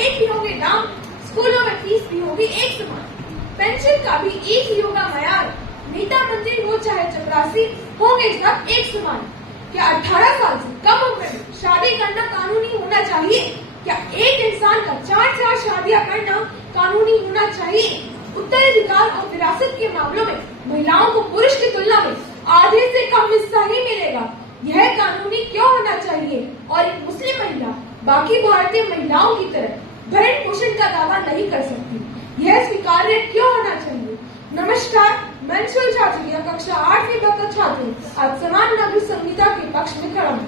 एक ही होंगे दाम, स्कूलों में फीस भी होगी एक समान, पेंशन का भी एक ही होगा मयार, नेता मंत्री हो चाहे चपरासी होंगे सब एक समान। क्या 18 साल से कम उम्र में शादी करना कानूनी होना चाहिए? क्या एक इंसान का 4 शादियां करना कानूनी होना चाहिए? उत्तराधिकार और विरासत के मामलों में महिलाओं को पुरुष की तुलना में आधे से कम हिस्सा ही मिलेगा। यह कानूनी क्यों होना चाहिए? और एक मुस्लिम महिला बाकी भारतीय महिलाओं की तरह भरण पोषण का दावा नहीं कर सकती। यह स्वीकार्य क्यों होना चाहिए? नमस्कार, मैं सुलझा जुलिया कक्षा 8वीं का छात्र आज समान नागरिक संहिता के पक्ष में खड़ा हूँ।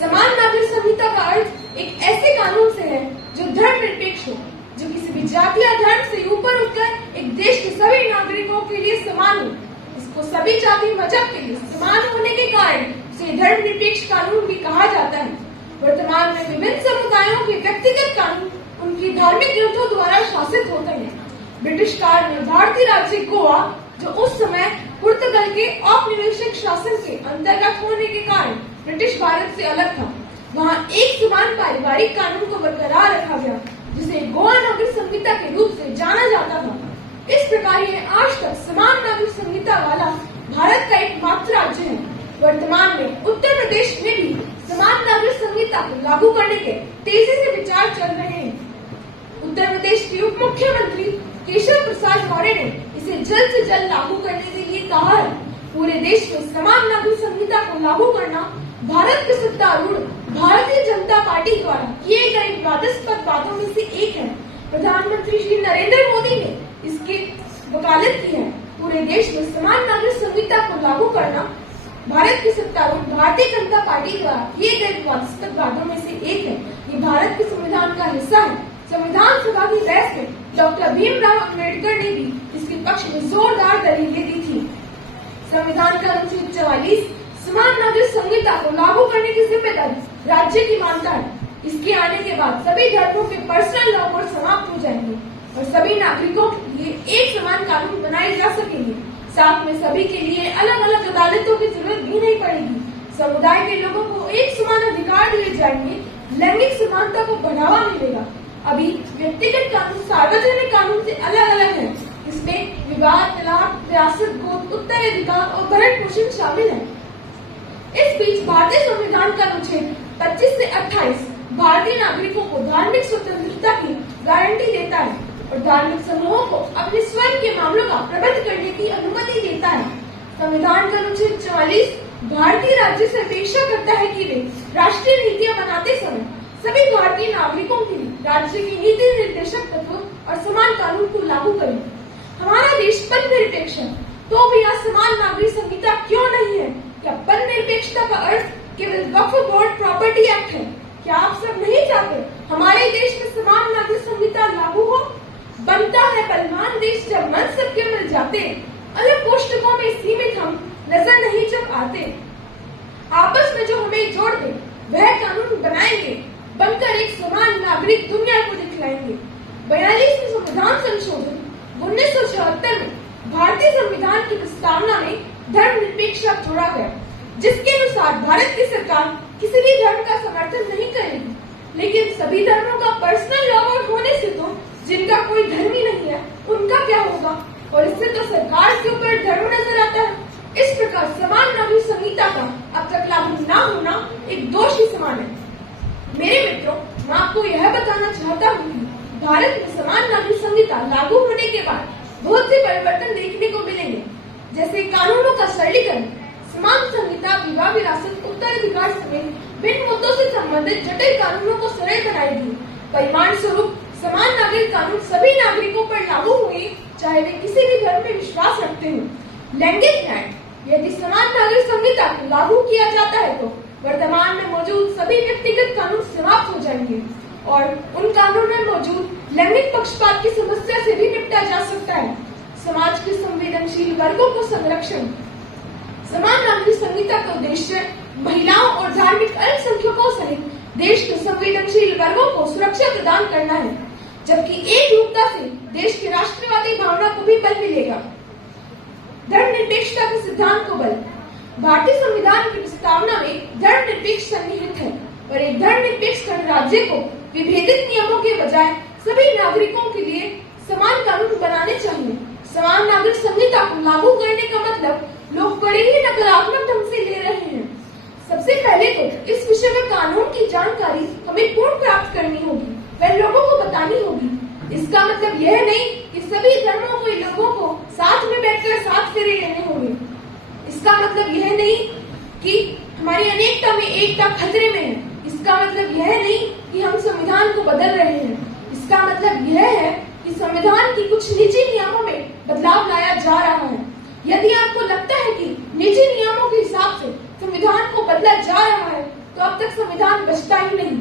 समान नागरिक संहिता का अर्थ एक ऐसे कानून से है जो धर्मनिरपेक्ष हो, जो किसी भी जाति या धर्म से ऊपर उठकर एक देश के सभी नागरिकों के लिए समान हो। इसको सभी जाति मजहब के लिए समान होने के कारण इसे धर्मनिरपेक्ष कानून भी कहा जाता है। वर्तमान में विभिन्न समुदायों के व्यक्तिगत कानून उनकी धार्मिक ग्रंथों द्वारा शासित होते हैं। ब्रिटिश काल में भारतीय राज्य गोवा, जो उस समय पुर्तगाल के औपनिवेशिक शासन के अंतर्गत होने के कारण ब्रिटिश भारत से अलग था, वहाँ एक समान पारिवारिक कानून को बरकरार रखा गया, जिसे गोवा नागरिक संहिता के रूप से जाना जाता था। इस प्रकार यह आज तक समान नागरिक संहिता वाला भारत का एकमात्र राज्य है। वर्तमान में उत्तर प्रदेश में भी समान नागरिक संहिता को लागू करने के तेजी से विचार चल रहे हैं। उत्तर प्रदेश के उप मुख्यमंत्री केशव प्रसाद मौर्य ने इसे जल्द से जल्द लागू करने के लिए कहा है। पूरे देश में समान नागरिक संहिता को लागू करना भारत के सत्तारूढ़ भारतीय जनता पार्टी द्वारा किए गए विवादास्पद बातों में से एक है। प्रधानमंत्री श्री नरेंद्र मोदी ने इसकी वकालत की है। पूरे देश में समान नागरिक संहिता को लागू करना भारत की सत्तारूढ़ भारतीय जनता पार्टी द्वारा किए गए विवादास्पद बातों में से एक है। ये भारत के संविधान का हिस्सा है। संविधान सभा की बहस में डॉक्टर भीमराव अम्बेडकर ने भी इसके पक्ष में जोरदार दलीलें दी थी। संविधान का अनुच्छेद 44 समान नागरिक संहिता को लागू करने की जिम्मेदारी राज्य की मानता है। इसके आने के बाद सभी धर्मों के पर्सनल लॉ कोड समाप्त हो जाएंगे और सभी नागरिकों के लिए एक समान कानून बनाए जा सकेंगे। साथ में सभी के लिए अलग अलग अदालतों की जरूरत भी नहीं पड़ेगी। समुदाय के लोगों को एक समान अधिकार दिए जाएंगे। लैंगिक समानता को बढ़ावा मिलेगा। अभी व्यक्तिगत कानून सार्वजनिक कानून से अलग अलग है। इसमें विवाह, तलाक, विरासत, गोद, उत्तराधिकार और भरण पोषण शामिल है। इस बीच भारतीय संविधान का अनुच्छेद 25 से 28 भारतीय नागरिकों को धार्मिक स्वतंत्रता की गारंटी देता है और धार्मिक समूहों को अपने स्वयं के मामलों का प्रबंध करने की अनुमति देता है। संविधान का अनुच्छेद 44 भारतीय राज्य से अपेक्षा करता है कि वे राष्ट्रीय नीतियां बनाते समय सभी भारतीय नागरिकों के लिए राज्य की नीति निर्देशक तत्वों और समान कानून को लागू करें। हमारा देश पद निरपेक्ष है, तो भी यहाँ समान नागरिक संहिता क्यों नहीं है? क्या पद निरपेक्षता का अर्थ केवल वक्फ बोर्ड प्रॉपर्टी एक्ट है? क्या आप सब नहीं चाहते हमारे देश में समान नागरिक संहिता लागू हो? बनता है बलवान देश जब मन सबके मिल जाते, अलग कोष्ठकों में सीमित हम नजर नहीं जब आते। आपस में जो हमें जोड़ दे वह कानून बनाएंगे, बनकर एक समान नागरिक दुनिया को दिखलाएंगे। 42वें संविधान संशोधन 1976 में भारतीय संविधान की प्रस्तावना में धर्मनिरपेक्ष शब्द जोड़ा गया, जिसके अनुसार भारत की सरकार किसी भी धर्म का समर्थन नहीं करेगी, लेकिन सभी धर्मों का पर्सनल लॉ होने से तो जिनका कोई धर्म ही नहीं है उनका क्या होगा? और इससे तो सरकार के ऊपर धर्म नजर आता है। इस प्रकार समान नागरिक संहिता का अब तक लागू न होना एक दोष ही समान है। मेरे मित्रों, मैं आपको यह बताना चाहता हूँ कि भारत में समान नागरिक संहिता लागू होने के बाद बहुत से परिवर्तन देखने को मिलेंगे, जैसे कानूनों का सरलीकरण, समान संहिता विवाह, विरासत, उत्तराधिकार समेत भिन्न मुद्दों से संबंधित जटिल कानूनों को सरल बनाएगी। परिणाम स्वरूप समान नागरिक कानून सभी नागरिकों पर लागू हुए, चाहे वे किसी भी धर्म में विश्वास रखते हों। लैंगिक न्याय, यदि समान नागरिक संहिता को लागू किया जाता है तो वर्तमान में मौजूद सभी व्यक्तिगत कानून समाप्त हो जाएंगे और उन कानूनों में मौजूद लैंगिक पक्षपात की समस्या से भी निपटा जा सकता है। समाज के संवेदनशील वर्गों को संरक्षण, समान नागरिक संहिता का उद्देश्य महिलाओं और धार्मिक अल्पसंख्यकों सहित देश के संवेदनशील वर्गों को सुरक्षा प्रदान करना है, जबकि एक रूपता से देश की राष्ट्रवादी भावना को भी बल मिलेगा। धर्मनिरपेक्षता के सिद्धांत को बल, भारतीय संविधान की प्रस्तावना में धर्मनिरपेक्ष सन्निहित है और एक धर्मनिरपेक्ष गणराज्य को विभेदित नियमों के बजाय सभी नागरिकों के लिए समान कानून बनाने चाहिए। समान नागरिक संहिता को लागू करने का मतलब लोग बड़े ही नकारात्मक ढंग से ले रहे हैं। सबसे पहले तो इस विषय में कानून की जानकारी हमें पूर्ण प्राप्त करनी होगी, वह लोगों को बतानी होगी। इसका मतलब यह नहीं कि सभी धर्मों के लोगों को साथ में बैठकर साथ फेरे लेने होंगे। इसका मतलब यह नहीं कि हमारी अनेकता में एकता खतरे में है। इसका मतलब यह नहीं कि हम संविधान को बदल रहे हैं। इसका मतलब यह है कि संविधान की कुछ निजी नियमों में बदलाव लाया जा रहा है। यदि आपको लगता है कि निजी नियमों के हिसाब से संविधान को बदला जा रहा है, तो अब तक संविधान बचता ही नहीं,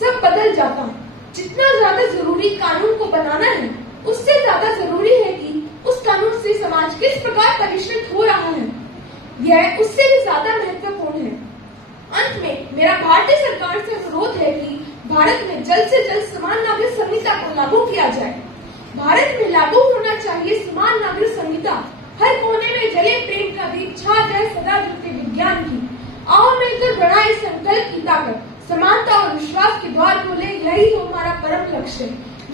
सब बदल जाता है। जितना ज्यादा जरूरी कानून को बनाना है, उससे ज्यादा जरूरी है कि उस कानून से समाज किस प्रकार परिष्कृत हो रहा है, यह उससे भी ज्यादा महत्वपूर्ण है। अंत में मेरा भारतीय सरकार से अनुरोध है कि भारत में जल्द से जल्द समान नागरिक संहिता को लागू किया जाए। भारत में लागू होना चाहिए समान नागरिक संहिता। हर कोने में जले प्रेम का दीप छा जाए सदा जुटे विज्ञान की। आओ मिलकर बढ़ाए संकल्प की ताकत, समानता और विश्वास के द्वार खोले, यही हो हमारा परम लक्ष्य।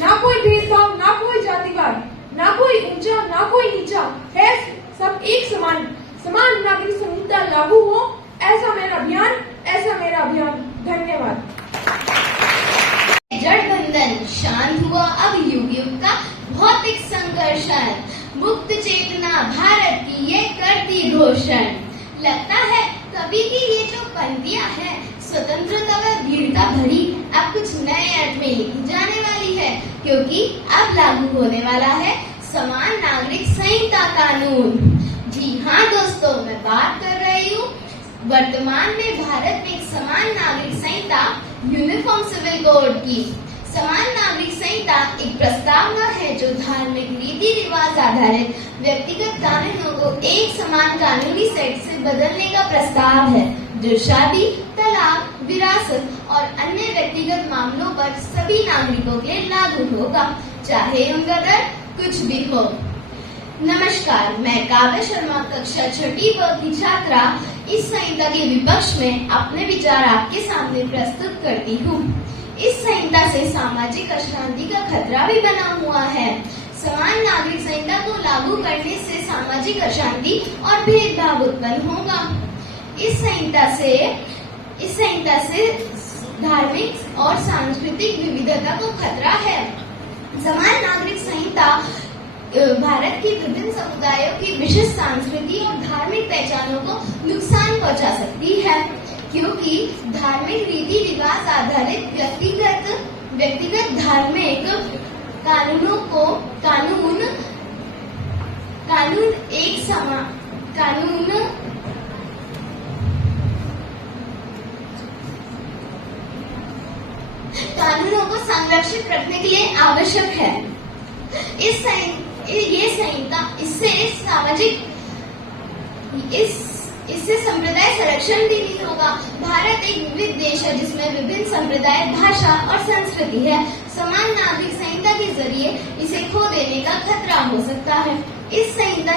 ना कोई भेदभाव, ना कोई जातिवाद, ना कोई ऊंचा, ना कोई नीचा, है सब एक समान। समान नागरिक संहिता लागू हो, ऐसा मेरा अभियान, ऐसा मेरा अभियान। धन्यवाद। जड़ बंधन शांत हुआ अब युग युग का भौतिक संघर्षण, मुक्त चेतना भारत की ये करती घोषण। लगता है कवि की ये जो पंक्तियां है स्वतंत्रता व दृढ़ता भरी, अब कुछ नए अर्थ में लिखी जाने वाली है, क्योंकि अब लागू होने वाला है समान नागरिक संहिता कानून। जी हाँ दोस्तों, मैं बात कर रही हूँ वर्तमान में भारत में एक समान नागरिक संहिता यूनिफॉर्म सिविल कोड की। समान नागरिक संहिता एक प्रस्तावना है जो धार्मिक रीति रिवाज आधारित व्यक्तिगत कानूनों को एक समान कानूनी सेट से बदलने का प्रस्ताव है, जो शादी, तलाक, विरासत और अन्य व्यक्तिगत मामलों पर सभी नागरिकों के लिए लागू होगा, चाहे उनका दर कुछ भी हो। नमस्कार, मैं काव्य शर्मा कक्षा 6ठी ब की छात्रा इस संहिता के विपक्ष में अपने विचार आपके सामने प्रस्तुत करती हूँ। इस संहिता से सामाजिक अशांति का खतरा भी बना हुआ है। समान नागरिक संहिता को लागू करने से सामाजिक अशांति और भेदभाव उत्पन्न होगा। इस संहिता से धार्मिक और सांस्कृतिक विविधता को खतरा है। समान नागरिक संहिता भारत के विभिन्न समुदायों की विशिष्ट सांस्कृतिक और धार्मिक पहचानों को नुकसान पहुंचा सकती है, क्योंकि धार्मिक रीति रिवाज आधारित व्यक्तिगत धार्मिक कानूनों को कानून कानूनों को संरक्षित रखने के लिए आवश्यक है। इससे संप्रदाय संरक्षण भी नहीं होगा। भारत एक विविध देश है जिसमें विभिन्न संप्रदाय, भाषा और संस्कृति है। समान नागरिक संहिता के जरिए इसे खो देने का खतरा हो सकता है। इस संहिता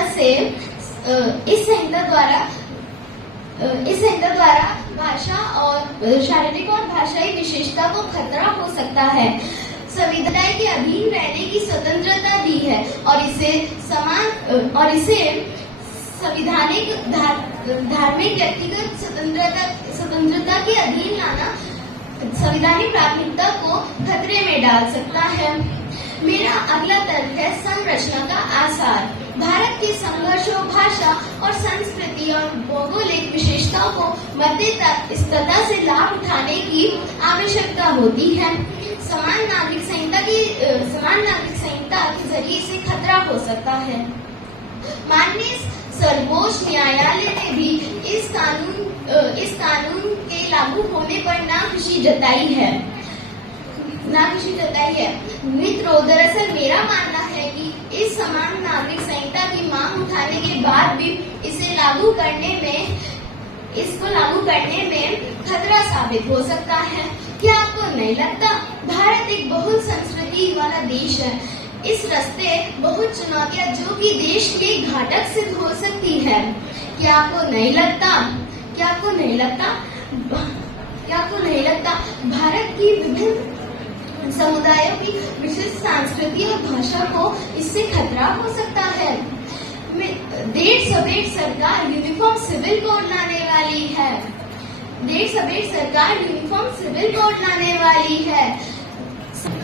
द्वारा भाषा और शारीरिक और भाषाई विशेषता को खतरा हो सकता है। संविधान के अधीन रहने की स्वतंत्रता दी है और इसे संविधानिक धार्मिक व्यक्तिगत स्वतंत्रता के अधीन लाना संवैधानिक प्राथमिकता को खतरे में डाल सकता है। मेरा अगला तर्क है संरचना का आसार। भारत के संघर्षों, भाषा और संस्कृति और भौगोलिक विशेषताओं को मध्यस्थता से लाभ उठाने की आवश्यकता होती है। समान नागरिक संहिता के जरिए इसे खतरा हो सकता है। माननीय सर्वोच्च न्यायालय ने भी इस कानून के लागू होने पर नाखुशी जताई है। मित्रों, दरअसल मेरा मानना है कि इस समान नागरिक संहिता की मांग उठाने के बाद भी इसको लागू करने में खतरा साबित हो सकता है। क्या आपको नहीं लगता? भारत एक बहु संस्कृति वाला देश है। इस रास्ते बहुत चुनौतियां जो कि देश के घातक सिद्ध हो सकती है। क्या आपको नहीं लगता? भारत की समुदायों की विशिष्ट संस्कृति और भाषा को इससे खतरा हो सकता है। देर सवेर सरकार यूनिफॉर्म सिविल कोड लाने वाली है। देर सवेर सरकार यूनिफॉर्म सिविल कोड लाने वाली है।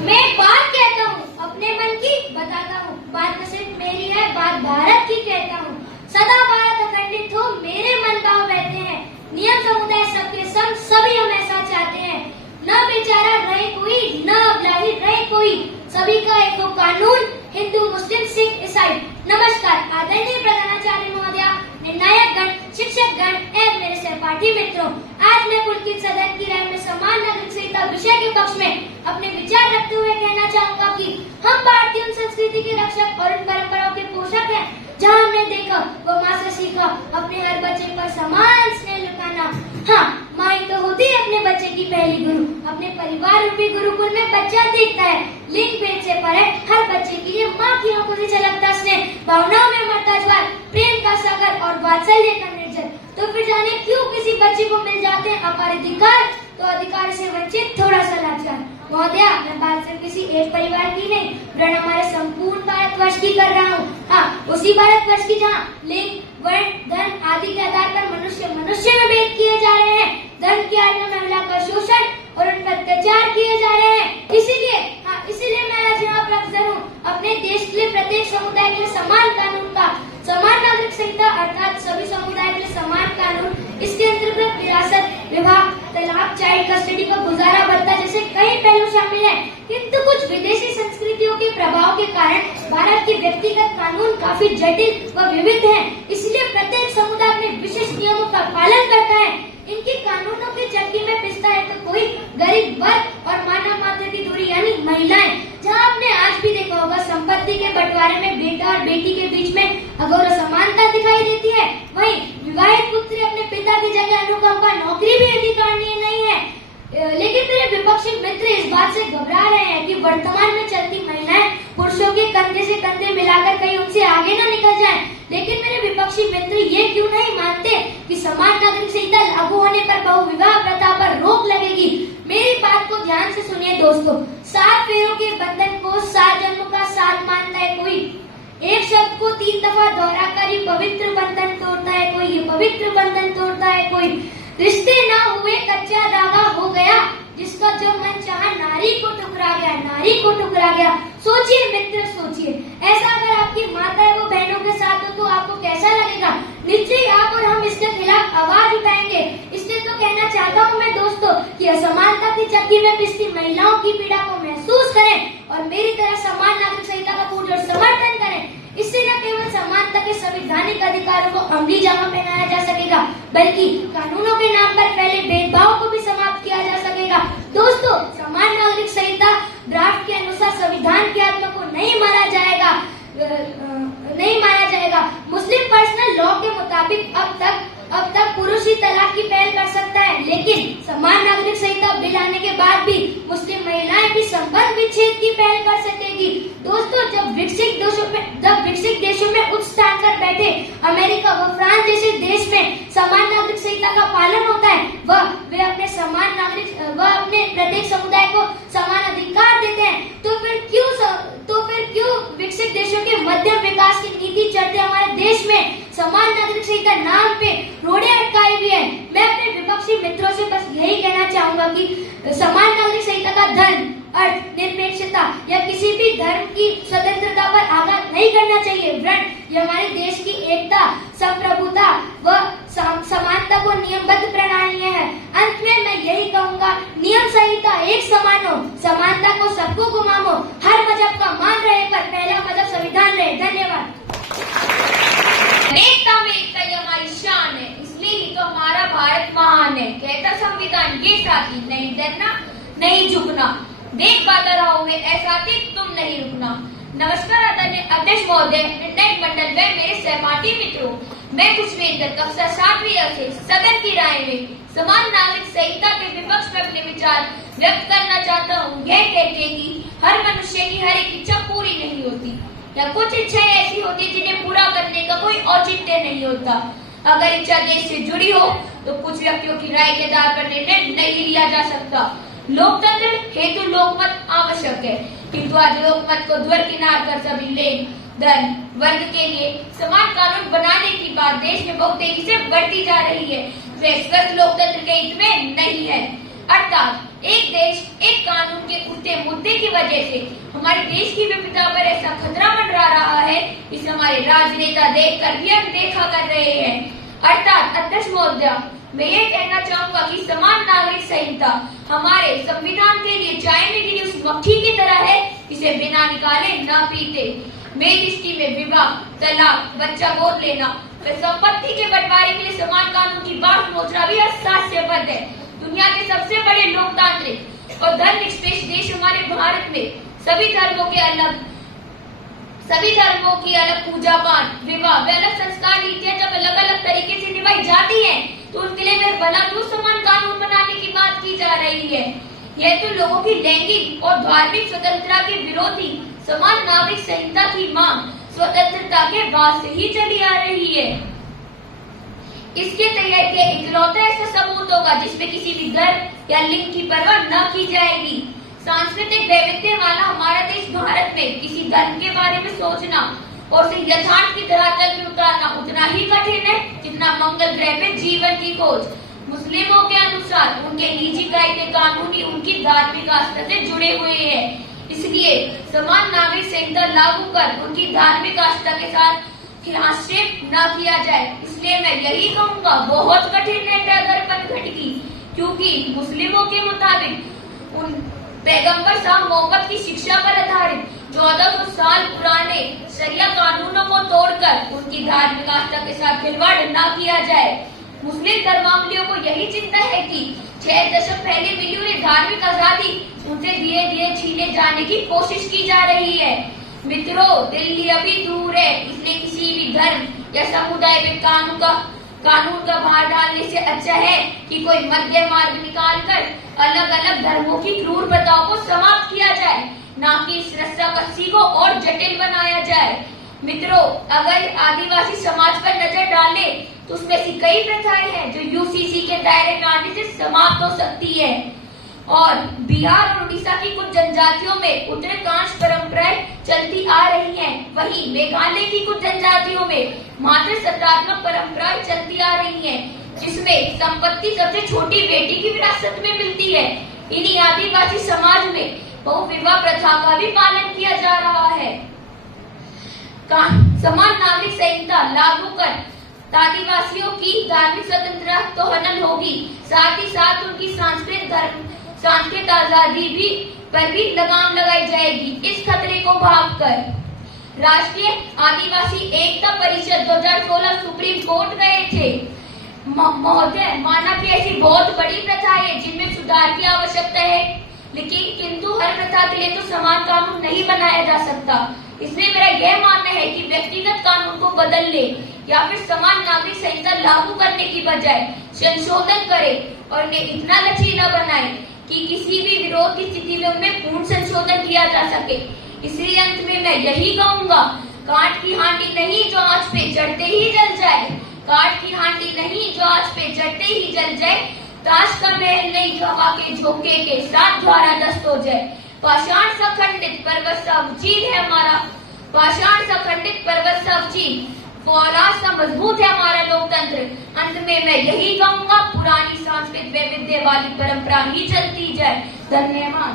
मैं एक बात कहता हूँ, अपने मन की बताता हूँ। बात न सिर्फ मेरी है, बात भारत की कहता हूँ। सदा भारत अखंडित हो, मेरे मन भाव बहते हैं। नियम समुदाय सबके संग, सभी हम ऐसा चाहते हैं। न बेचारा रहे कोई, न अबलाही रहे कोई। सभी का एक हो कानून, हिंदू, मुस्लिम, सिख, ईसाई। नमस्कार आदरणीय प्रधानाचार्य महोदया, निर्णायक गण, शिक्षक गण एवं मेरे सहपाठी मित्रों। आज मैं पुलकित सदन की राय में समान नागरिक संहिता विषय के पक्ष में अपने विचार रखते हुए कहना चाहूंगा कि हम भारतीय उन संस्कृति के रक्षक और उन परंपराओं के पोषक हैं जहाँ हमने देखा वो माँ से सीखा अपने हर बच्चे पर समान स्नेह लुटाना। हाँ, माँ ही तो होती है अपने बच्चे की पहली गुरु। अपने परिवार रूपी गुरुकुल में बच्चा दिखता है, लिंग भेद से परे हर बच्चे के लिए माँ की आंखों से झलकता स्नेह, भावनाओं में मरता ज्वार, प्रेम का सागर और वात्सल्य का निर्जल। तो फिर जाने क्यों किसी बच्चे को मिल जाते हैं अपार अधिकार, तो अधिकार से वंचित थोड़ा सा लाचार। महोदया, मैं बात सिर्फ किसी एक परिवार की नहीं, वरन हमारे संपूर्ण भारतवर्ष की कर रहा हूँ। हाँ, उसी भारतवर्ष की जहाँ लिंग, वर्ण, धन आदि के आधार पर मनुष्य में भेद किए जा रहे हैं। धन के आड़ में महिला का शोषण और उन पर अत्याचार किए जा रहे हैं। इसीलिए मैं आज यहाँ पर अवसर हूँ अपने देश के लिए प्रत्येक समुदाय के लिए समान कानून का, समान नागरिक संहिता अर्थात सभी समुदाय के लिए समान कानून। इसके अंतर्गत विरासत, विवाह, तलाक, चाइल्ड कस्टडी का गुजारा भत्ता जैसे कई पहलू शामिल हैं। किंतु कुछ विदेशी संस्कृतियों के प्रभाव के कारण भारत के व्यक्तिगत कानून काफी जटिल व विविध हैं। इसलिए प्रत्येक समुदाय अपने विशिष्ट नियमों का पालन करता है। इनके कानूनों की चक्की में पिसता है तो कोई गरीब वर्ग और मानव मात्र की दूरी यानी महिलाएं। जहां आपने आज भी देखा होगा संपत्ति के बंटवारे में बेटा और बेटी के बीच में अघोर असमानता दिखाई देती है, वहीं विवाहित पुत्री अपने पिता की जगह अनुकंपा नौकरी भी अधिकारणीय नहीं है। लेकिन मेरे विपक्षी मित्र इस बात से घबरा रहे हैं कि वर्तमान में चलती महिलाएं पुरुषों के कंधे से कंधे मिलाकर कहीं उनसे आगे न निकल जाएं। लेकिन मेरे विपक्षी मित्र ये क्यों नहीं मानते कि समान नागरिक संहिता लागू होने पर बहुविवाह प्रथा पर रोक लगेगी। मेरी बात को ध्यान से सुनिए दोस्तों। 7 फेरों के बंधन को 7 जन्मों का साथ मानता है कोई। एक शब्द को 3 दफा दोहरा कर ये पवित्र बंधन तोड़ता है कोई, ये पवित्र बंधन तोड़ता है कोई। रिश्ते ना हुए कच्चा धागा हो गया, जिसका जो मन चाहा नारी को टुकरा गया, नारी को टुकरा गया। सोचिए मित्र, सोचिए, ऐसा अगर आपकी माता है वो बहनों के साथ हो तो आपको कैसा लगेगा। निश्चय ही आप और हम इसके खिलाफ आवाज उठाएंगे। इसलिए तो कहना चाहता हूँ मैं दोस्तों कि असमानता की चक्की में पिसती महिलाओं की पीड़ा को महसूस करें और मेरी तरह समान नागरिक संहिता का पूर्ण समर्थन करें। इससे न केवल समानता के संवैधानिक अधिकारों को अमली जामा पहनाया जा सकेगा, बल्कि कानूनों के नाम पर फैले भेदभाव को भी समाप्त किया जा सकेगा। दोस्तों, समान नागरिक संहिता ड्राफ्ट के अनुसार संविधान की आत्मा को नहीं माना जाएगा। मुस्लिम पर्सनल लॉ के मुताबिक अब तक पुरुष ही तलाक की पहल कर सकता है, लेकिन समान नागरिक संहिता बिल आने के बाद भी मुस्लिम महिलाएं भी संबंध विच्छेद की पहल कर सकेगी। दोस्तों, जब विकसित देशों में उच्च स्थान पर बैठे अमेरिका व फ्रांस जैसे देश में समान नागरिक संहिता का पालन होता है, वे अपने प्रत्येक समुदाय को समान अधिकार देते हैं, तो फिर क्यों विकसित देशों के मध्यम विकास की नीति चलते हमारे देश में समान नागरिक संहिता नाम पे रोड़े अटकाई हुई है। मैं अपने विपक्षी मित्रों से बस यही कहना चाहूंगा कि समान नागरिक संहिता का धर्म, अर्थ, निरपेक्षता या किसी भी धर्म की स्वतंत्रता पर आघात नहीं करना चाहिए। वरन ये हमारे देश की एकता, संप्रभुता व समानता को नियमबद्ध प्रणाली है। अंत में मैं यही कहूंगा, नियम संहिता एक समान हो, समानता को सबको गुमामो, हर मजहब का मान रहे पर पहला मजहब संविधान रहे। धन्यवाद। अनेकता में एकता ये हमारी शान है, इसलिए ही तो हमारा भारत महान है। कहता संविधान ये साथी, नहीं डरना नहीं झुकना, देख पाता रहोगे ऐसा थी तुम नहीं रुकना। नमस्कार आदरणीय अध्यक्ष महोदय, निर्णायक मंडल व मेरे सहपाठी मित्रों, मैं खुशवेंद्र कक्षा 7वीं से सदन की राय में समान नागरिक संहिता के विपक्ष में अपने विचार व्यक्त करना चाहता हूँ, यह कहकर कि हर मनुष्य की हर एक इच्छा पूरी नहीं होती, या कुछ इच्छाएं ऐसी होती जिन्हें पूरा करने का कोई औचित्य नहीं होता। अगर इच्छा देश से जुड़ी हो तो कुछ व्यक्तियों की राय के आधार पर निर्णय नहीं लिया जा सकता। लोकतंत्र हेतु लोकमत आवश्यक है, किंतु आज लोकमत को दरकिनार कर सभी लेन धन वर्ग के लिए समान कानून बनाने की बात देश में बहुत तेजी से बढ़ती जा रही है, जो स्वस्थ लोकतंत्र के हित में नहीं है। अर्थात एक देश एक कानून के उठते मुद्दे की वजह से हमारे देश की विविधता पर ऐसा खतरा मंडरा रहा है, इसे हमारे राजनेता देखकर भी अनदेखा कर रहे हैं। अर्थात अध्यक्ष महोदय, मैं ये कहना चाहूंगा कि समान नागरिक संहिता हमारे संविधान के लिए चाय में गिरी उस मक्खी की तरह है, इसे बिना निकाले न पीते। मेरी दृष्टि में विवाह, तलाक, बच्चा गोद लेना व संपत्ति के बंटवारे के लिए समान कानून की बात सोचना भी हास्यास्पद है। दुनिया के सबसे बड़े लोकतांत्रिक और धर्मनिरपेक्ष देश हमारे भारत में सभी धर्मों की अलग पूजा पाठ, विवाह व अलग संस्कार नीतियां जब अलग अलग तरीके से निभाई जाती हैं, तो उनके लिए मैं भला क्यों समान कानून बनाने की बात की जा रही है। यह तो लोगों की लैंगिक और धार्मिक स्वतंत्रता के विरोधी समान नागरिक संहिता की मांग स्वतंत्रता के बाद से ही चली आ रही है। इसके तहत यह इकलौता ऐसा सबूत होगा जिसमें किसी भी धर्म या लिंग की परवाह न की जाएगी। सांस्कृतिक वैविध्य वाला हमारा देश भारत में किसी धर्म के बारे में सोचना और उसे यथार्थ की धरातल में उतारना उतना ही कठिन है जितना मंगल ग्रह पे जीवन की खोज। मुस्लिमों के अनुसार उनके निजी कायदे कानूनी उनकी धार्मिक आस्था से जुड़े हुए हैं, इसलिए समान नागरिक संहिता लागू कर उनकी धार्मिक आस्था के साथ हस्तक्षेप न किया जाए। इसलिए मैं यही कहूँगा, बहुत कठिन है अगर पनघट की, क्योंकि मुस्लिमों के मुताबिक उन पैगंबर साहब मोहम्मद की शिक्षा पर आधारित 1400 साल पुराने शरिया कानूनों को तोड़कर उनकी धार्मिक आस्था के साथ खिलवाड़ न किया जाए। मुस्लिम धर्मावलंबियों को यही चिंता है कि 6 दशक पहले मिली हुई धार्मिक आजादी उनसे धीरे धीरे छीने जाने की कोशिश की जा रही है। मित्रों, दिल्ली अभी दूर है, इसलिए किसी भी धर्म या समुदाय में कानून का भार डालने से अच्छा है कि कोई मध्य मार्ग निकालकर अलग अलग धर्मों की क्रूर प्रथाओं को समाप्त किया जाए, ना कि इस रस्साकसी को और जटिल बनाया जाए। मित्रों, अगर आदिवासी समाज पर नजर डाले तो उसमें ऐसी कई प्रथाएं हैं जो यूसीसी के दायरे में आने से समाप्त हो सकती है, और बिहार और उड़ीसा की कुछ जनजातियों में उत्तराकांश परंपराएं चलती आ रही हैं। वहीं मेघालय की कुछ जनजातियों में मातृ सत्तात्मक परंपराएं चलती आ रही हैं, जिसमें संपत्ति सबसे छोटी बेटी की विरासत में मिलती है। इन्हीं आदिवासी समाज में बहुविवाह प्रथा का भी पालन किया जा रहा है। समान नागरिक संहिता लागू कर आदिवासियों की धार्मिक स्वतंत्रता तो हनन होगी, साथ ही साथ उनकी सांस्कृतिक आजादी पर भी लगाम लगाई जाएगी। इस खतरे को भांपकर राष्ट्रीय आदिवासी एकता परिषद 2016 सुप्रीम कोर्ट गए थे। महोदय, माना कि ऐसी बहुत बड़ी प्रथा है जिनमें सुधार की आवश्यकता है, लेकिन किंतु हर प्रथा के लिए तो समान कानून नहीं बनाया जा सकता। इसलिए मेरा यह मानना है कि व्यक्तिगत कानून को बदल ले या फिर समान नागरिक संहिता लागू करने की बजाय संशोधन करे और उन्हें इतना लचीला बनाए कि किसी भी विरोध की स्थिति में उनमें पूर्ण संशोधन किया जा सके। इसलिए अंत में मैं यही कहूँगा, काठ की हांडी नहीं जो आंच पे चढ़ते ही जल जाए, काठ की हांडी नहीं जो आंच पे चढ़ते ही जल जाए, ताश का महल नहीं जो हवा के झोंके के साथ द्वारा दस्त हो जाए। पाषाण सा खंडित पर्वत सा उचील है हमारा, पाषाण सा खंडित पर्वत सा उचील, फौलाद सा मजबूत है हमारा लोकतंत्र। अंत में मैं यही कहूँगा, पुरानी सांस्कृतिक वैविध्य वाली परंपरा ही चलती जाए। धन्यवाद।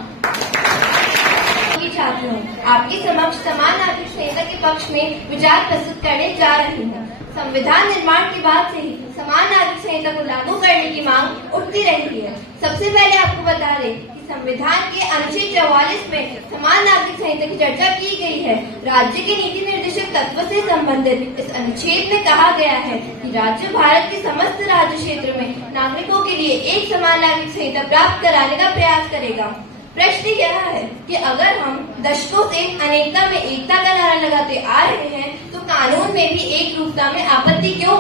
छात्रों, आपके समक्ष समान नागरिक संहिता के पक्ष में विचार प्रस्तुत करने जा रही हूँ। संविधान निर्माण के बाद से ही समान नागरिक संहिता को लागू करने की मांग उठती रही है। सबसे पहले आपको बता दें कि संविधान के अनुच्छेद 44 में समान नागरिक संहिता की चर्चा की गई है। राज्य के नीति निर्देशक तत्व से संबंधित इस अनुच्छेद में कहा गया है कि राज्य भारत के समस्त राज्य क्षेत्र में नागरिकों के लिए एक समान नागरिक संहिता प्राप्त कराने का प्रयास करेगा। प्रश्न यह है कि अगर हम दशकों से अनेकता में एकता का नारा लगाते आ रहे हैं, तो कानून में भी एक रूपता में आपत्ति क्यों?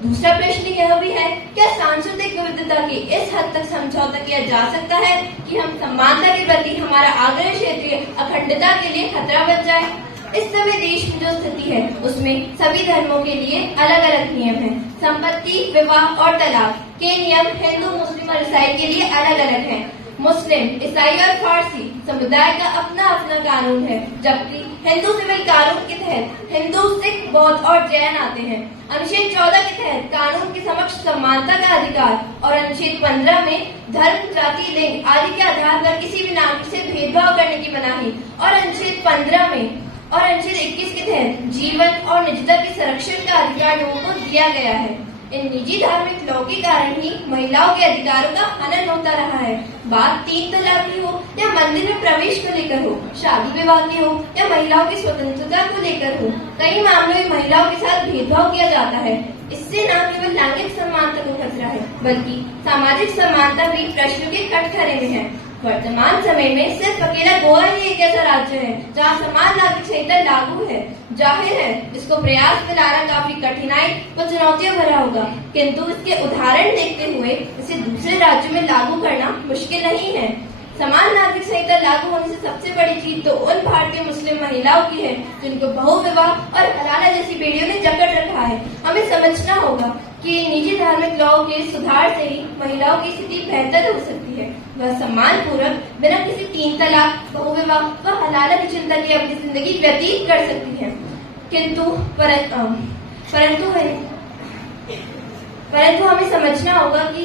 दूसरा प्रश्न यह भी है, क्या सांस्कृतिक विविधता की इस हद तक समझौता किया जा सकता है कि हम समानता के प्रति हमारा आग्रह क्षेत्रीय अखंडता के लिए खतरा बन जाए? इस समय देश में जो स्थिति है उसमें सभी धर्मों के लिए अलग अलग नियम हैं। संपत्ति, विवाह और तलाक के नियम हिंदू, मुस्लिम और ईसाई के लिए अलग अलग हैं। मुस्लिम, ईसाई और फारसी समुदाय का अपना अपना कानून है, जबकि हिंदू सिविल कानून के तहत हिंदू, सिख, बौद्ध और जैन आते हैं। अनुच्छेद 14 के तहत कानून के समक्ष समानता का अधिकार और अनुच्छेद 15 में धर्म, जाति, लिंग आदि के आधार पर किसी भी नागरिक से भेदभाव करने की मनाही और अनुच्छेद 15 में और अनुच्छेद 21 के तहत जीवन और निजता के संरक्षण का अधिकार लोगों को दिया गया है। इन निजी धार्मिक लॉ के कारण ही महिलाओं के अधिकारों का हनन होता रहा है। बात 3 तलाक की हो या मंदिर में प्रवेश को लेकर हो, शादी विवाह की हो या महिलाओं की स्वतंत्रता को लेकर हो, कई मामलों में महिलाओं के साथ भेदभाव किया जाता है। इससे न केवल लैंगिक समानता को खतरा है, बल्कि सामाजिक समानता भी प्रश्न के कटघरे में है। वर्तमान समय में सिर्फ अकेला गोवा ही एक ऐसा राज्य है जहां समान नागरिक संहिता लागू है। जाहिर है इसको प्रयास में लाना काफी कठिनाई व चुनौतियों भरा होगा, किंतु इसके उदाहरण देखते हुए इसे दूसरे राज्यों में लागू करना मुश्किल नहीं है। समान नागरिक संहिता लागू होने से सबसे बड़ी चीज तो उन भारतीय मुस्लिम महिलाओं की है जिनको बहुविवाह और हलाला जैसी बेड़ियों ने जकड़ रखा है। हमें समझना होगा कि निजी धार्मिक लॉ के सुधार से ही महिलाओं की स्थिति बेहतर हो सकती है। वह सम्मान पूर्वक बिना किसी 3 तलाक, बहुविवाह व हलाला की चिंता के अपनी जिंदगी व्यतीत कर सकती है। परंतु हमें समझना होगा कि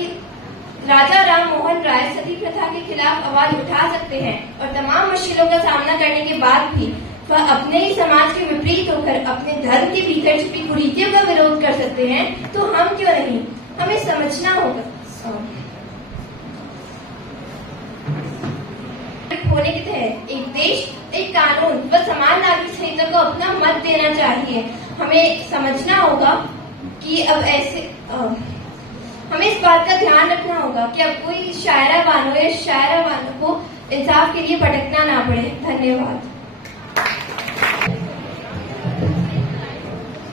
राजा राम मोहन राय सती प्रथा के खिलाफ आवाज उठा सकते हैं और तमाम मुश्किलों का सामना करने के बाद भी वह अपने ही समाज के विपरीत होकर अपने धर्म के भीतर छिपी कुरीतियों का विरोध कर सकते हैं, तो हम क्यों नहीं। हमें समझना होगा होने के तहत एक देश, एक कानून व समान नागरिक संहिता को अपना मत देना चाहिए। हमें समझना होगा कि अब ऐसे हमें इस बात का ध्यान रखना होगा कि अब कोई शायरा बानो या शायरा बानो को इंसाफ के लिए भटकना ना पड़े। धन्यवाद।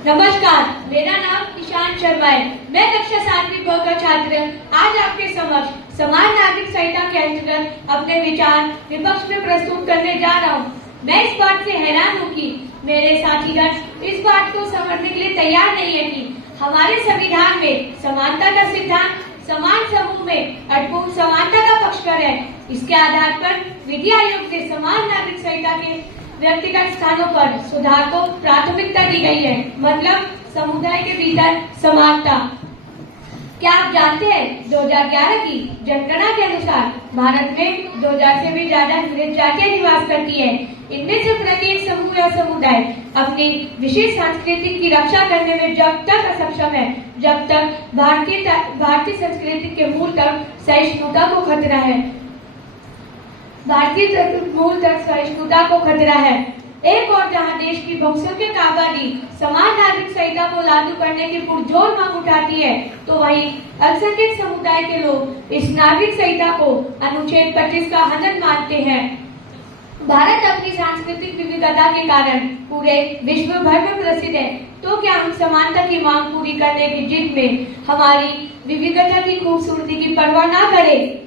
नमस्कार, मेरा नाम ईशान शर्मा है। मैं कक्षा 7वीं ब का छात्र आज आपके समक्ष समान नागरिक संहिता के अंतर्गत अपने विचार विपक्ष में प्रस्तुत करने जा रहा हूँ। मैं इस बात से हैरान हूँ कि मेरे साथीगण इस बात को समझने के लिए तैयार नहीं है कि हमारे संविधान में समानता का सिद्धांत समान समूह में अपूर्ण समानता का पक्षकर है। इसके आधार पर विधि आयोग ने समान नागरिक संहिता के व्यक्तिगत स्थानों पर सुधार को प्राथमिकता दी गई है, मतलब समुदाय के भीतर समानता। क्या आप जानते हैं 2011 की जनगणना के अनुसार भारत में 2000 से भी ज्यादा जनजातियां निवास करती है। इनमें से प्रत्येक समूह या समुदाय अपनी विशेष संस्कृति की रक्षा करने में जब तक असक्षम है, जब तक भारतीय संस्कृति के मूल तक सहिष्णुता को खतरा है। सहिष्णुता को खतरा है। एक और जहां देश की बहुसंख्यक आबादी समान नागरिक संहिता को लागू करने की पुरजोर मांग उठाती है, तो वहीं अल्पसंख्यक समुदाय के लोग इस नागरिक संहिता को अनुच्छेद 25 का हनन मानते हैं। भारत अपनी सांस्कृतिक विविधता के कारण पूरे विश्व भर में प्रसिद्ध है, तो क्या हम समानता की मांग पूरी करने की जिद में हमारी विविधता की खूबसूरती की परवाह न करें?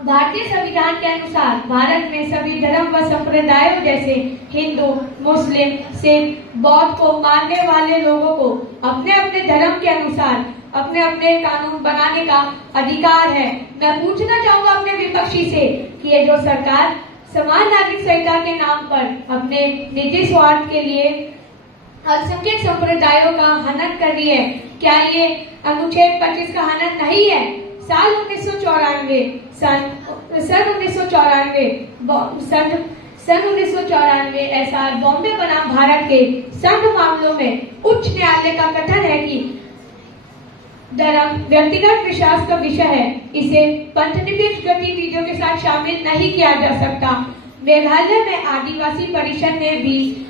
भारतीय संविधान के अनुसार भारत में सभी धर्म व संप्रदायों जैसे हिंदू, मुस्लिम, सिख, बौद्ध को मानने वाले लोगों को अपने अपने धर्म के अनुसार अपने अपने कानून बनाने का अधिकार है। मैं पूछना चाहूंगा अपने विपक्षी से कि ये जो सरकार समान नागरिक संहिता के नाम पर अपने निजी स्वार्थ के लिए अल्पसंख्यक संप्रदायों का हनन कर रही है, क्या ये अनुच्छेद 25 का हनन नहीं है? सन 1994 एसआर बॉम्बे बनाम भारत के संघ मामलों में उच्च न्यायालय का कथन है कि धर्म व्यक्तिगत विश्वास का विषय है, इसे पंथनिरपेक्ष गतिविधियों के साथ शामिल नहीं किया जा सकता। मेघालय में आदिवासी परिषद ने भी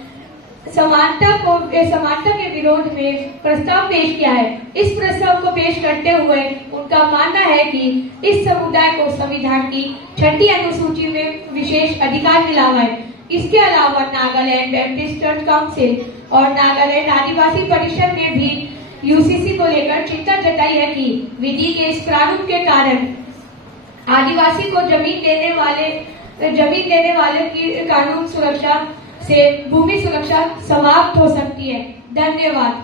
समानता के विरोध में प्रस्ताव पेश किया है। इस प्रस्ताव को पेश करते हुए उनका मानना है कि इस समुदाय को संविधान की 6ठी अनुसूची में विशेष अधिकार मिला हुआ है। इसके अलावा नागालैंड बैप्टिस्ट चर्च काउंसिल और नागालैंड आदिवासी परिषद ने भी यूसीसी को लेकर चिंता जताई है कि विधि के इस प्रारूप के कारण आदिवासी को जमीन देने वाले की कानून सुरक्षा से भूमि सुरक्षा समाप्त हो सकती है। धन्यवाद।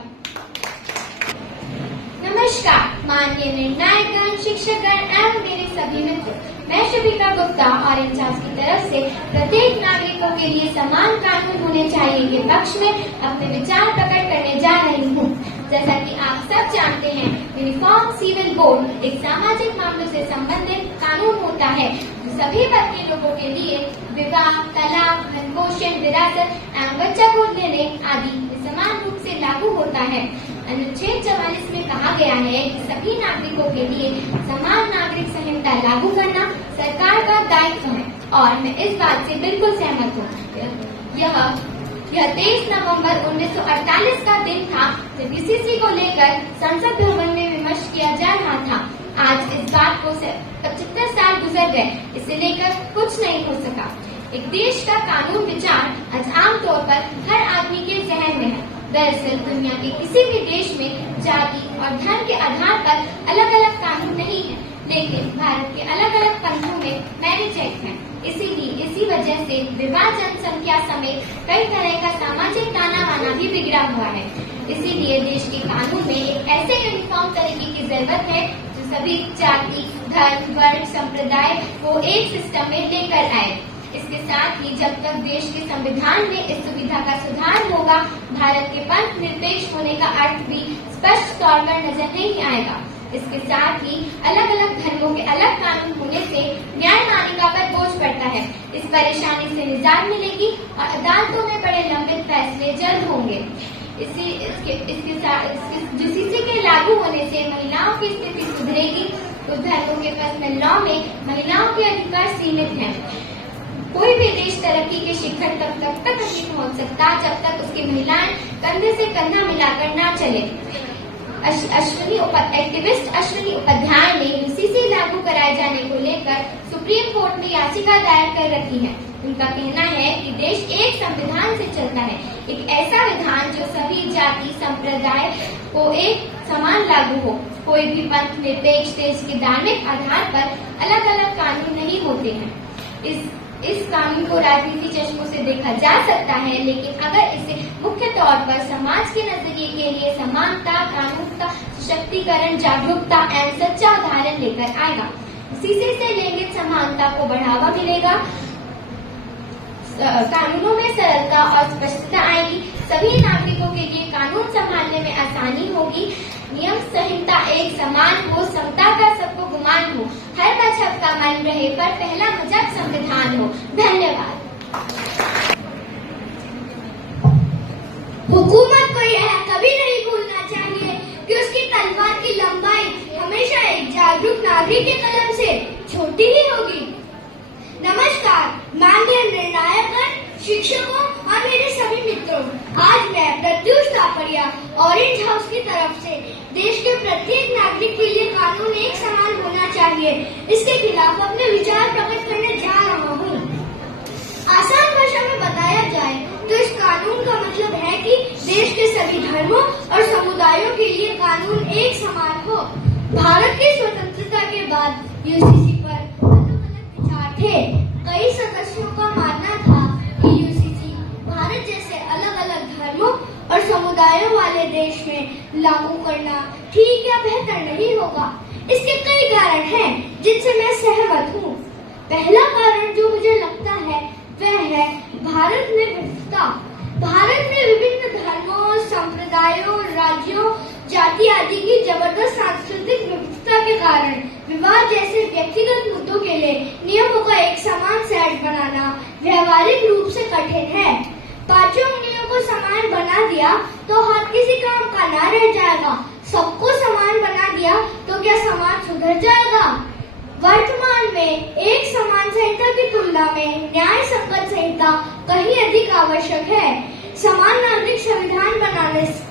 नमस्कार माननीय निर्णायकगण, शिक्षकगण एवं मेरे सभी मित्र, मैं शुभिका गुप्ता ऑरेंज हाउस की तरफ से प्रत्येक नागरिकों के लिए समान कानून होने चाहिए के पक्ष में अपने विचार प्रकट करने जा रही हूँ। जैसा कि आप सब जानते हैं, यूनिफॉर्म सिविल कोड एक सामाजिक मामलों से संबंधित कानून होता है जो सभी वर्ग के लोगों के लिए विवाह, तलाक, भरण पोषण, विरासत एवं बच्चा गोद लेने आदि समान रूप से लागू होता है। अनुच्छेद 44 में कहा गया है कि सभी नागरिकों के लिए समान नागरिक संहिता लागू करना सरकार का दायित्व है और मैं इस बात से बिल्कुल सहमत हूँ। यह 23 नवंबर 1948 का दिन था जब यूसीसी को लेकर संसद भवन में विमर्श किया जा रहा था। आज इस बात को 75 साल गुजर गए, इसे लेकर कुछ नहीं हो सका। एक देश का कानून विचार आज आमतौर पर हर आदमी के जहन में है। दरअसल दुनिया के किसी भी देश में जाति और धर्म के आधार पर अलग अलग कानून नहीं है, लेकिन भारत के अलग अलग पंथों में मैरिज एक्ट है। इसीलिए इसी वजह से विवाह जनसंख्या समेत कई तरह का सामाजिक ताना बाना भी बिगड़ा हुआ है। इसीलिए देश के कानून में एक ऐसे यूनिफॉर्म तरीके की जरूरत है जो सभी जाति, धर्म, वर्ग, संप्रदाय को एक सिस्टम में लेकर आए। इसके साथ ही जब तक देश के संविधान में इस सुविधा का सुधार होगा, भारत के पंथ निरपेक्ष होने का अर्थ भी स्पष्ट तौर पर नजर नहीं आएगा। इसके साथ ही अलग अलग धर्मों के अलग कानून होने से न्यायपालिका पर बोझ पड़ता है। इस परेशानी से निजात मिलेगी और अदालतों में बड़े लंबित फैसले जल्द होंगे। यूसीसी के लागू होने से महिलाओं की स्थिति सुधरेगी। कुछ धर्मों के पर्सनल लॉ में महिलाओं के अधिकार सीमित हैं। कोई भी देश तरक्की के शिखर तक नहीं पहुंच सकता जब तक उसकी महिलाएं कंधे से कंधा मिलाकर ना चले। एक्टिविस्ट अश्विनी उपाध्याय ने यूसीसी लागू कराए जाने को लेकर सुप्रीम कोर्ट में याचिका दायर कर रखी है। उनका कहना है कि देश एक संविधान से चलता है, एक ऐसा विधान जो सभी जाति संप्रदाय को एक समान लागू हो। कोई भी पंथ निरपेक्ष देश के धार्मिक आधार पर अलग अलग कानून नहीं होते हैं। इस कानून को राजनीति चश्मों से देखा जा सकता है, लेकिन अगर इसे मुख्य तौर पर समाज के नजरिए के लिए समानता, कानूनता, सशक्तिकरण, जागरूकता एवं सच्चा उदाहरण लेकर आएगा, इसी से लैंगिक समानता को बढ़ावा मिलेगा, कानूनों में सरलता और स्पष्टता आएगी, सभी नागरिकों के लिए कानून संभालने में आसानी होगी, नियम संहिता एक समान हो, समता का सबको गुमान हो, हर मजहब का मन रहे पर पहला मजहब संविधान हो। धन्यवाद। हुकूमत को यह कभी नहीं भूलना चाहिए कि उसकी तलवार की लंबाई हमेशा एक जागरूक नागरिक के कलम से छोटी ही होगी। नमस्कार माननीय निर्णायकगण, शिक्षकों और मेरे सभी मित्रों, आज मैं प्रत्युष तापड़िया ऑरेंज हाउस की तरफ से देश के प्रत्येक नागरिक के लिए कानून एक समान होना चाहिए, इसके खिलाफ अपने विचार प्रकट करने जा रहा हूँ। आसान भाषा में बताया जाए तो इस कानून का मतलब है कि देश के सभी धर्मों और समुदायों के लिए कानून एक समान हो। भारत की स्वतंत्रता के बाद यूसीसी पर अलग-अलग विचार थे। कई सदस्यों का मानना था कि यूसीसी भारत जैसे अलग-अलग धर्मों और समुदायों वाले देश में लागू करना ठीक या बेहतर नहीं होगा। इसके कई कारण हैं जिनसे मैं सहमत हूँ। पहला कारण जो मुझे लगता है वह है भारत में विविधता। भारत में विभिन्न धर्मों, संप्रदायों, राज्यों, जाति आदि की जबरदस्त सांस्कृतिक विविधता के कारण विवाह जैसे व्यक्तिगत मुद्दों के लिए नियमों का एक समान सेट बनाना व्यवहारिक रूप से कठिन है। पांचों उंगलियों को समान बना दिया तो हाथ किसी काम का ना रह जाएगा। सबको समान बना दिया तो क्या समाज सुधर जाएगा? वर्तमान में एक समान संहिता की तुलना में न्याय संगत संहिता कहीं अधिक आवश्यक है। समान नागरिक संविधान बनाने से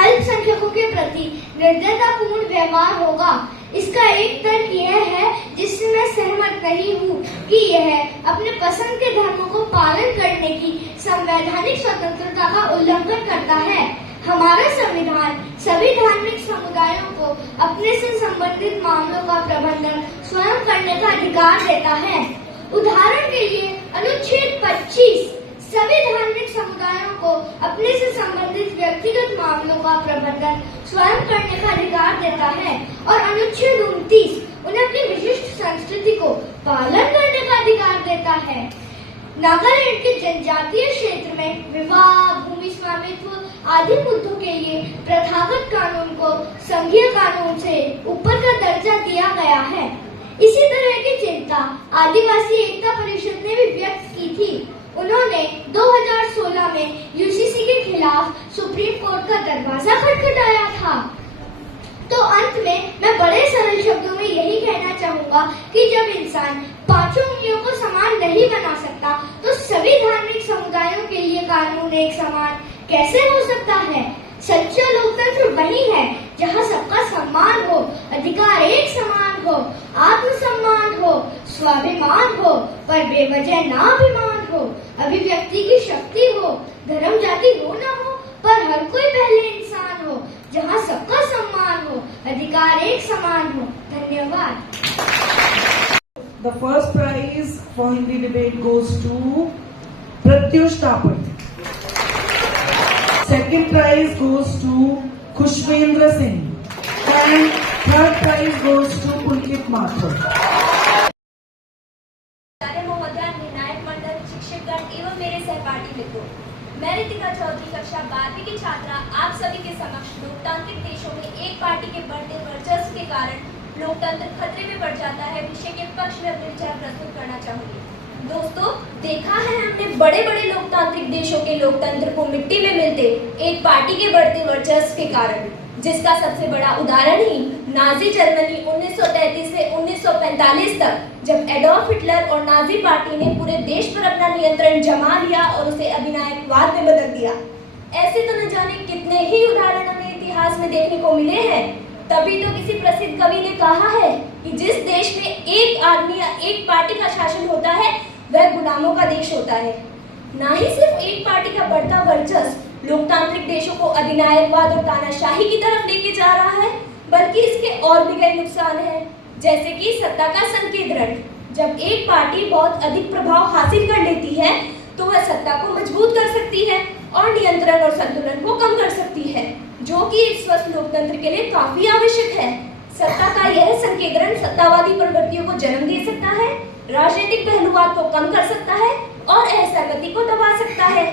अल्पसंख्यकों के प्रति निर्दयतापूर्ण व्यवहार होगा। इसका एक तर्क यह है जिससे मैं सहमत नहीं हूँ कि यह अपने पसंद के धर्मों को पालन करने की संवैधानिक स्वतंत्रता का उल्लंघन करता है। हमारा संविधान सभी धार्मिक समुदायों को अपने से संबंधित मामलों का प्रबंधन स्वयं करने का अधिकार देता है। उदाहरण के लिए अनुच्छेद 25 सभी धार्मिक समुदायों को अपने से संबंधित व्यक्तिगत मामलों का प्रबंधन स्वयं करने का अधिकार देता है और अनुच्छेद 29 उन्हें अपनी विशिष्ट संस्कृति को पालन करने का अधिकार देता है। नागालैंड के जनजातीय क्षेत्र में विवाह, भूमि स्वामित्व आदि मुद्दों के लिए प्रथागत कानून को संघीय कानून से ऊपर का दर्जा दिया गया है। इसी तरह की चिंता आदिवासी एकता परिषद ने भी व्यक्त की थी। उन्होंने 2016 में यूसीसी के खिलाफ सुप्रीम कोर्ट का दरवाजा खटखटाया था। तो अंत में मैं बड़े सरल शब्दों में यही कहना चाहूंगा कि जब इंसान पांचों उंगलियों को समान नहीं बना सकता तो सभी धार्मिक समुदायों के लिए कानून एक समान कैसे हो सकता है। सच्चा लोकतंत्र वही है जहां सबका सम्मान हो, अधिकार एक समान हो, आत्मसम्मान हो, स्वाभिमान हो, पर बेवजह नाभिमान हो, अभिव्यक्ति की शक्ति हो, धर्म जाति हो न हो, पर हर कोई पहले इंसान हो, जहां सबका सम्मान हो, अधिकार एक समान हो। धन्यवाद। The first prize for Hindi debate goes to Pratyush Thapar. Second prize goes to Khushvendra Singh. And third prize goes to Pulkit Mathur. महोदय, निर्णायक मंडल, शिक्षकगण एवं मेरे सहपाठी मित्रों, मैं रितिका चौधरी कक्षा 12वीं की छात्रा आप सभी के समक्ष लोकतांत्रिक देशों में एक पार्टी के बढ़ते वर्चस्व के कारण लोकतंत्र खतरे में पड़ जाता है विषय के पक्ष में अपने विचार प्रस्तुत करना चाहूंगी। दोस्तों, देखा है हमने बड़े बड़े लोकतांत्रिक देशों के लोकतंत्र को मिट्टी में मिलते एक पार्टी के बढ़ते वर्चस्व के कारण, जिसका सबसे बड़ा उदाहरण ही नाजी जर्मनी 1933 से 1945 तक, जब एडोल्फ हिटलर और नाजी पार्टी ने पूरे देश पर अपना नियंत्रण जमा लिया और उसे अधिनायकवाद में बदल दिया। ऐसे तो न जाने कितने ही उदाहरण हमें इतिहास में देखने को मिले हैं। तभी तो किसी प्रसिद्ध कवि ने कहा है कि जिस देश में एक आदमी या एक पार्टी का शासन होता है वह गुलामों का देश होता है। ना ही सिर्फ एक पार्टी का बढ़ता वर्चस्व लोकतांत्रिक देशों को अधिनायकवाद और तानाशाही की तरफ लेके जा रहा है, बल्कि इसके और भी कई नुकसान हैं, जैसे कि सत्ता का संकेंद्रण। जब एक पार्टी बहुत अधिक प्रभाव हासिल कर लेती है तो वह सत्ता को मजबूत कर सकती है और नियंत्रण और संतुलन को कम कर सकती है, जो कि एक स्वस्थ लोकतंत्र के लिए काफी आवश्यक है। सत्ता का यह संकेंद्रण सत्तावादी प्रवृत्तियों को जन्म दे सकता है, राजनीतिक पहलुवाद को कम कर सकता है और असहमति को दबा सकता है।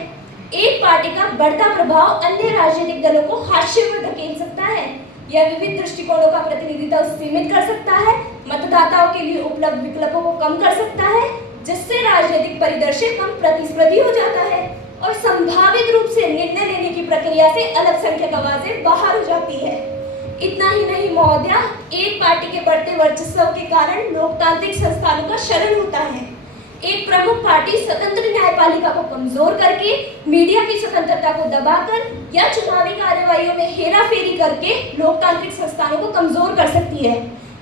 एक पार्टी का बढ़ता प्रभाव अन्य राजनीतिक दलों को हाशिए पर धकेल सकता है। यह विविध दृष्टिकोणों का प्रतिनिधित्व सीमित कर सकता है, मतदाताओं के लिए उपलब्ध विकल्पों को कम कर सकता है, जिससे राजनीतिक परिदृश्य कम प्रतिस्पर्धी हो जाता है और संभावित रूप से निर्णय लेने की प्रक्रिया से अल्पसंख्यक आवाजें बाहर हो जाती है। इतना ही नहीं महोदया, एक पार्टी के बढ़ते वर्चस्व के कारण लोकतांत्रिक संस्थानों का क्षरण होता है। एक प्रमुख पार्टी स्वतंत्र न्यायपालिका को कमजोर करके, मीडिया की स्वतंत्रता को दबाकर या चुनावी कार्यवाहियों में हेराफेरी करके लोकतांत्रिक संस्थानों को कमजोर कर सकती है।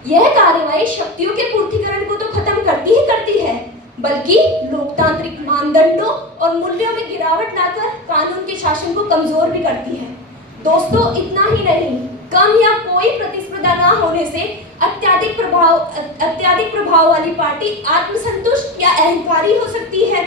यह कार्यवाही शक्तियों के पूर्तिकरण को तो खत्म करती ही करती है, बल्कि लोकतांत्रिक मानदंडों और मूल्यों में गिरावट लाकर कानून के शासन को कमजोर भी करती है। दोस्तों, इतना ही नहीं, कम या कोई प्रतिस्पर्धा न होने से अत्यधिक प्रभाव वाली पार्टी आत्मसंतुष्ट या अहंकारी हो सकती है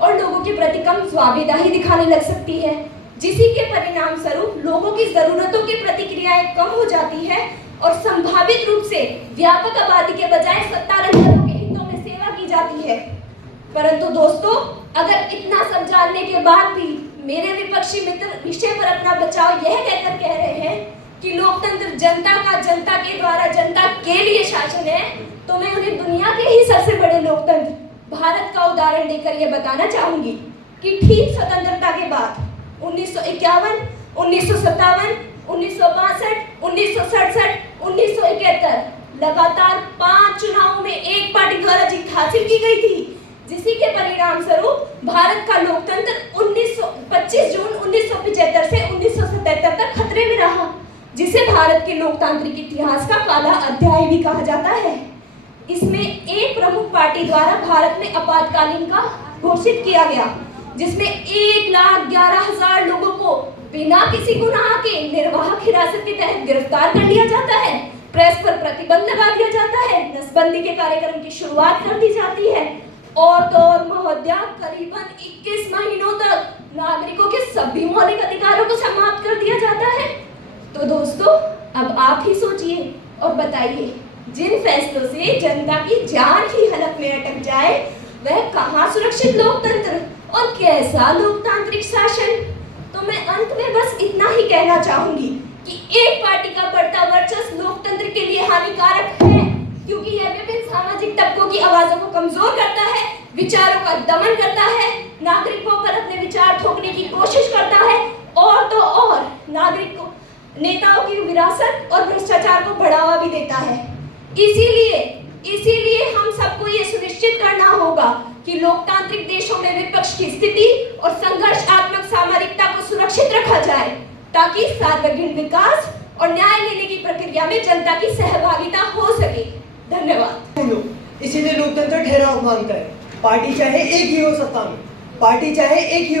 और लोगों के प्रति कम स्वाभिदाही दिखाने लग सकती है, जिसी के परिणाम स्वरूप लोगों की जरूरतों की प्रतिक्रियाएं कम हो जाती है और संभावित रूप से व्यापक आबादी के बजाय सत्तारूढ़ दलों के हितों में सेवा की जाती है। परंतु दोस्तों, अगर इतना सब जानने के बाद भी मेरे विपक्षी मित्र विषय पर अपना बचाव यह कहकर कह रहे हैं कि लोकतंत्र जनता का, जनता के द्वारा जनता के लिए शासन है, तो मैं उन्हें दुनिया के ही सबसे बड़े लोकतंत्र भारत का उदाहरण देकर यह बताना चाहूंगी कि ठीक स्वतंत्रता के बाद 1951, 1957, 1962, 1967, 1971 लगातार 5 चुनावों में एक पार्टी द्वारा जीत हासिल की गई थी, जिसी के परिणाम स्वरूप भारत का लोकतंत्र 25 जून 1975 से 1977 तक खतरे में रहा, जिसे भारत के लोकतांत्रिक इतिहास का काला अध्याय भी कहा जाता है। इसमें एक प्रमुख पार्टी द्वारा भारत में आपातकालीन का घोषित किया गया, जिसमें 1,11,000 लोगों को बिना किसी गुनाह के निर्वाहक हिरासत के तहत गिरफ्तार कर लिया जाता है, प्रेस पर प्रतिबंध लगा दिया जाता है, नसबंदी के कार्यक्रम की शुरुआत कर दी जाती है और तो और महोदया करीबन 21 महीनों तक नागरिकों के सभी मौलिक अधिकारों को समाप्त कर दिया जाता है। तो दोस्तों, अब आप ही सोचिए और बताइए, जिन फैसलों से जनता की जान ही हलक में अटक जाए, वह कहाँ सुरक्षित लोकतंत्र और कैसा लोकतांत्रिक शासन। तो मैं अंत में बस इतना ही कहना चाहूंगी कि एक पार्टी का बढ़ता वर्चस्व लोकतंत्र के लिए हानिकारक है, क्योंकि यह विभिन्न सामाजिक तबकों की आवाजों को कमजोर करता है, विचारों का दमन करता है, नागरिकों पर अपने विचार थोपने की कोशिश करता है, और तो और नागरिकों नेताओं की विरासत और भ्रष्टाचार को बढ़ावा भी देता है। इसीलिए हम सबको ये सुनिश्चित करना होगा कि लोकतांत्रिक देशों में विपक्ष की स्थिति और संघर्षात्मक सामरिकता को सुरक्षित रखा जाए, ताकि सार्वजनिक विकास और न्याय लेने की प्रक्रिया में जनता की सहभागिता हो सके। धन्यवाद। इसीलिए लोकतंत्र ठहराव मांगता है। पार्टी चाहे एक ही हो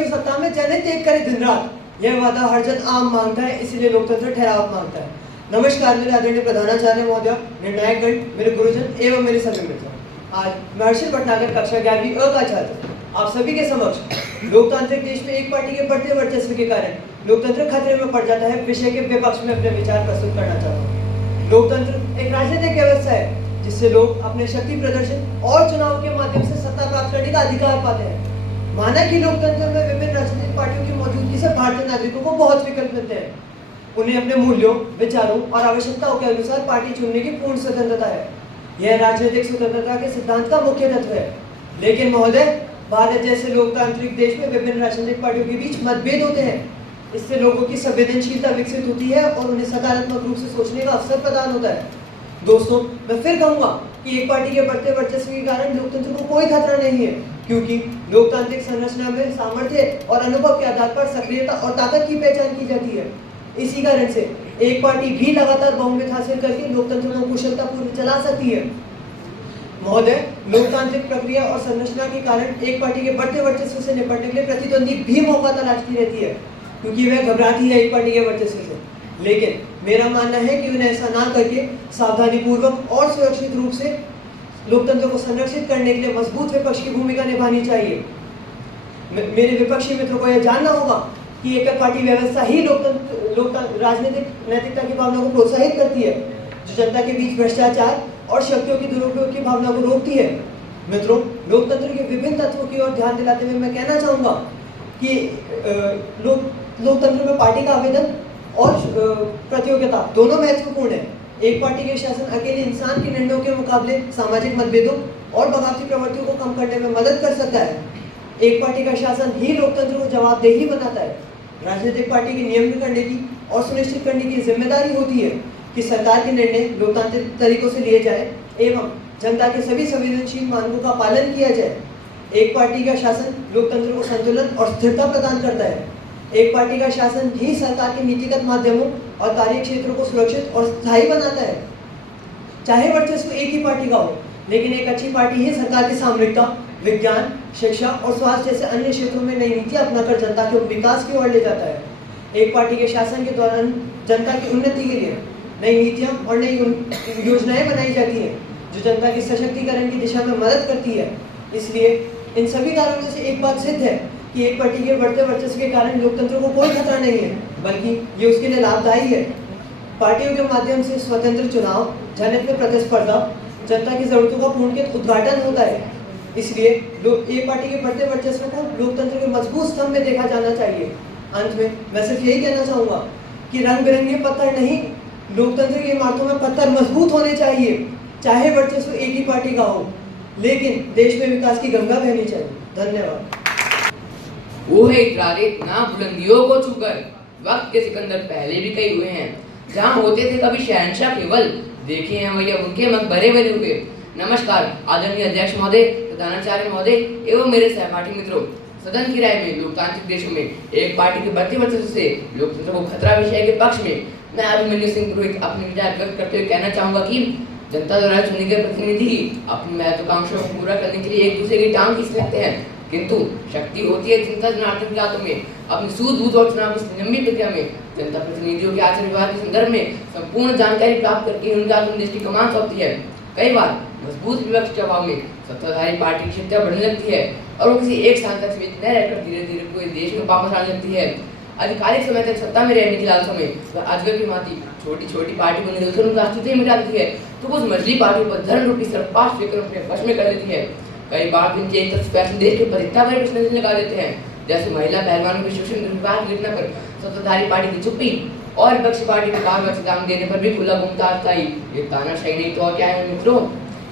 सत्ता में, जनहित एक करे दिन रात, यह वादा हर जन आम मांगता है। इसीलिए लोकतंत्र ठहराव मांगता है। नमस्कार मेरे आदरणीय प्रधानाचार्य महोदय, निर्णायकगण, मेरे गुरुजन एवं मेरे सभी मित्र। आज मैं हर्षिल भटनागर कक्षा 11वीं अ का छात्र आप सभी के समक्ष लोकतांत्रिक देश में एक पार्टी के बढ़ते वर्चस्व के कारण लोकतंत्र खतरे में पड़ जाता है विषय के विपक्ष में अपने विचार प्रस्तुत करना चाहता हूँ। लोकतंत्र एक राजनीतिक व्यवस्था है जिससे लोग अपने शक्ति प्रदर्शन और चुनाव के माध्यम से सत्ता प्राप्त करने का अधिकार पाते हैं। माना कि लोकतंत्र में विभिन्न राजनीतिक पार्टियों की मौजूदगी से भारतीय नागरिकों को बहुत विकल्प मिलते हैं। उन्हें अपने मूल्यों, विचारों और आवश्यकताओं के अनुसार पार्टी चुनने की पूर्ण स्वतंत्रता है। यह राजनीतिक स्वतंत्रता के सिद्धांत का मुख्य तत्व है। लेकिन महोदय, भारत जैसे लोकतांत्रिक देश में विभिन्न राजनीतिक पार्टियों के बीच मतभेद होते हैं। इससे लोगों की संवेदनशीलता विकसित होती है और उन्हें सकारात्मक रूप से सोचने का अवसर प्रदान होता है। दोस्तों, मैं फिर कहूंगा कि एक पार्टी के बढ़ते वर्चस्व के कारण लोकतंत्र को कोई खतरा नहीं है, क्योंकि लोकतांत्रिक संरचना में सामर्थ्य और अनुभव के आधार पर सक्रियता और ताकत की पहचान की जाती है। इसी कारण से एक पार्टी भी लगातार बहुमत हासिल करके लोकतंत्र को कुशलतापूर्वक चला सकती है। महोदय, लोकतांत्रिक प्रक्रिया और संरचना के कारण एक पार्टी के बढ़ते वर्चस्व से निपटने के लिए प्रतिद्वंदी भी मौका तलाशती रहती है, क्योंकि वह घबराती है एक पार्टी के वर्चस्व से। लेकिन मेरा मानना है कि उन्हें ऐसा ना करके सावधानीपूर्वक और सुरक्षित रूप से लोकतंत्र को संरक्षित करने के लिए मजबूत विपक्ष की भूमिका निभानी चाहिए। मेरे विपक्षी मित्रों को यह जानना होगा कि एक पार्टी व्यवस्था ही लोकतंत्र राजनीतिक नैतिकता की भावना को प्रोत्साहित करती है, जो जनता के बीच भ्रष्टाचार और शक्तियों की दुरुपयोग की भावना को रोकती है। मित्रों, लोकतंत्र के विभिन्न तत्वों की ओर ध्यान दिलाते हुए मैं कहना चाहूंगा कि लोकतंत्र में पार्टी का आवेदन और प्रतियोगिता दोनों महत्वपूर्ण है। एक पार्टी के शासन अकेले इंसान के निर्णयों के मुकाबले सामाजिक मतभेदों और बगावती प्रवृत्तियों को कम करने में मदद कर सकता है। एक पार्टी का शासन ही लोकतंत्र को जवाबदेही बनाता है। राजनीतिक पार्टी की नियमन करने की और सुनिश्चित करने की जिम्मेदारी होती है कि सरकार के निर्णय लोकतांत्रिक तरीकों से लिए जाए एवं जनता के सभी संवेदनशील मांगों का पालन किया जाए। एक पार्टी का शासन लोकतंत्र को संतुलन और स्थिरता प्रदान करता है। एक पार्टी का शासन ही सरकार के नीतिगत माध्यमों और कार्य क्षेत्रों को सुरक्षित और स्थायी बनाता है। चाहे वर्चस्व एक ही पार्टी का हो, लेकिन एक अच्छी पार्टी ही सरकार की सामरिकता, विज्ञान, शिक्षा और स्वास्थ्य जैसे अन्य क्षेत्रों में नई नीतियां अपनाकर जनता के विकास की ओर ले जाता है। एक पार्टी के शासन के दौरान जनता की उन्नति के लिए नई नीतियां और नई योजनाएं बनाई जाती हैं, जो जनता के सशक्तिकरण की दिशा में मदद करती है। इसलिए इन सभी कारणों से एक बात सिद्ध है कि एक पार्टी के बढ़ते वर्चस्व के कारण लोकतंत्र को कोई खतरा नहीं है, बल्कि ये उसके लिए लाभदायी है। पार्टियों के माध्यम से स्वतंत्र चुनाव, जनहित में प्रतिस्पर्धा, जनता की जरूरतों का पूर्णतः उद्घाटन होता है। इसलिए एक पार्टी के बढ़ते वर्चस्व को लोकतंत्र के मजबूत स्तंभ में देखा जाना चाहिए। अंत में मैं सिर्फ यही कहना चाहूंगा कि रंग बिरंगे पत्थर नहीं, लोकतंत्र की इमारतों में पत्थर मजबूत होने चाहिए। चाहे वर्चस्व एक ही पार्टी का हो, लेकिन देश में विकास की गंगा बहनी चाहिए। धन्यवाद। वो है इतरारे ना बुलंदियों को छूकर, वक्त के सिकंदर पहले भी कई हुए हैं। जहाँ होते थे कभी शहंशाह केवल, देखे हैं वही उनके मकबरे बने हुए। नमस्कार आदरणीय अध्यक्ष महोदय, प्रधानाचार्य महोदय एवं मेरे सहपाठी मित्रों। सदन की राय में लोकतांत्रिक देशों में एक पार्टी के बढ़ते वर्चस्व से लोकतंत्र को खतरा विषय के पक्ष में मैं अभिमन्यु सिंह पुरोहित अपने विचार व्यक्त करते हुए कहना चाहूंगा कि जनता द्वारा चुने गए प्रतिनिधि अपनी महत्वाकांक्षाओं को पूरा करने के लिए एक दूसरे की टांग खींच सकते हैं, किंतु शक्ति होती है जनता जनार्दन के हाथों में। अपनी सूझबूझ और चुनाव की लंबी प्रक्रिया में जनता प्रतिनिधियों के आचार व्यवहार के संदर्भ में संपूर्ण जानकारी प्राप्त करके उनके हाथ में देश की कमान सौंपती है। कई बार मजबूत विपक्ष के अभाव में सत्ताधारी पार्टी की शक्तियां बढ़ने लगती है और वो किसी एक स्थान तक सीमित न रहकर धीरे धीरे पूरे देश में वापस आने लगती है। आधिकारिक समय तक सत्ता में रहने की लालसा में वह अजगर की भांति छोटी छोटी पार्टी को निकलकर उनका अस्तित्व मिटा देती है, तो कुछ मजली पार्टी पर धर्म रूपी सरपास लेकर अपने वश में कर लेती है। कई बार इनके एक तरफ फैसले देश के परिता पर प्रश्न लगा देते हैं, जैसे महिला पहलवानों के शोषण दुर्व्यवहार गिरने पर सत्ताधारी पार्टी की चुप्पी और विपक्षी पार्टी को बार-बार चेतावनी देने पर भी खुला मुमताज था। ये तानाशाही नहीं तो और क्या है मित्रों।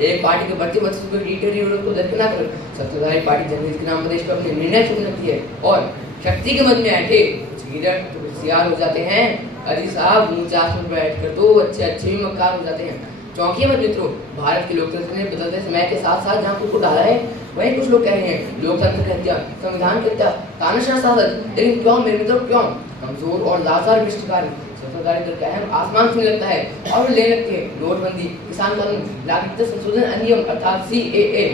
एक पार्टी के बढ़ते वर्चस्व को डिक्टेटरशिप को दरकिनार कर सत्ताधारी पार्टी जनहित के नाम पर देश पर अपने निर्णय चुन लेती है और शक्ति के मद में ऐठे होशियार हो जाते हैं। अरे साहब ऊंचे आसमान पर बैठकर तो अच्छे भी मक्कार हो जाते हैं। चौंकिए मत मित्रों, भारत के लोकतंत्र ने बदलते समय के साथ साथ जहाँ कुछ को डाला है, वहीं कुछ लोग कह रहे हैं लोकतंत्र की हत्या, संविधान की हत्या, तानाशाह शासन। लेकिन क्यों मेरे मित्रों, क्यों? कमजोर और लाचार भ्रष्टाचारी सत्ताधारी दल का अहम आसमान छूने लगता है और वो ले लगते हैं नोटबंदी, किसान कानून, नागरिकता संशोधन अधिनियम अर्थात CAA।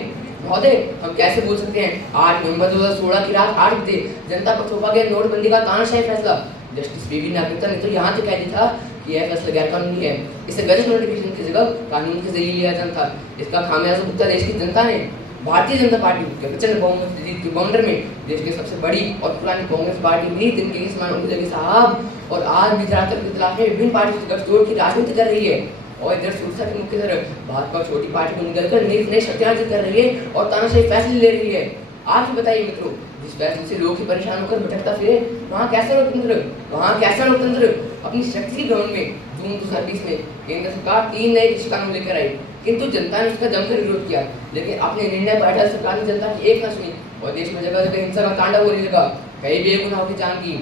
महोदय, हम कैसे बोल सकते हैं 8 नवंबर 2016 की रात 8 बजे जनता पर थोपा गया नोटबंदी का तानाशाही फैसला। जस्टिस PV नागरिकता ने तो यहाँ तक कह दिया था कि यह फैसला गैर कानूनी है, इसे गजट नोटिफिकेशन की जगह कानून के जरिए लिया जाना था। इसका खामियाजा भुगता देश की जनता ने। भारतीय जनता पार्टी के प्रचंड बहुमत जीत के बाउंडर में देश की सबसे बड़ी और पुरानी कांग्रेस पार्टी भी दिन के समान उम्मीद लगी साहब, और आज भी धरातल के खिलाफ में विभिन्न पार्टियों से गठजोड़ की राजनीति कर रही है। और इधर सुरक्षा के मुख्य तरफ भाजपा छोटी पार्टी को निकलकर नई शक्तियां अर्जित कर रही है और तानाशाही फैसले ले रही है। आप ही बताइए मित्रों, जिस फैसले से लोग ही परेशान होकर भटकता फिरे, वहाँ कैसा लोकतंत्र? अपनी शक्ति के घमंड में जून 2020 में केंद्र सरकार 3 नए कृषि कानून लेकर आई, किंतु जनता ने उसका जमकर विरोध किया। लेकिन अपने निर्णय पर अटल सरकार ने जनता की एक न सुनी और देश में जगह जगह हिंसा का तांडव होने लगा। कई बेगुनाहों की जान की,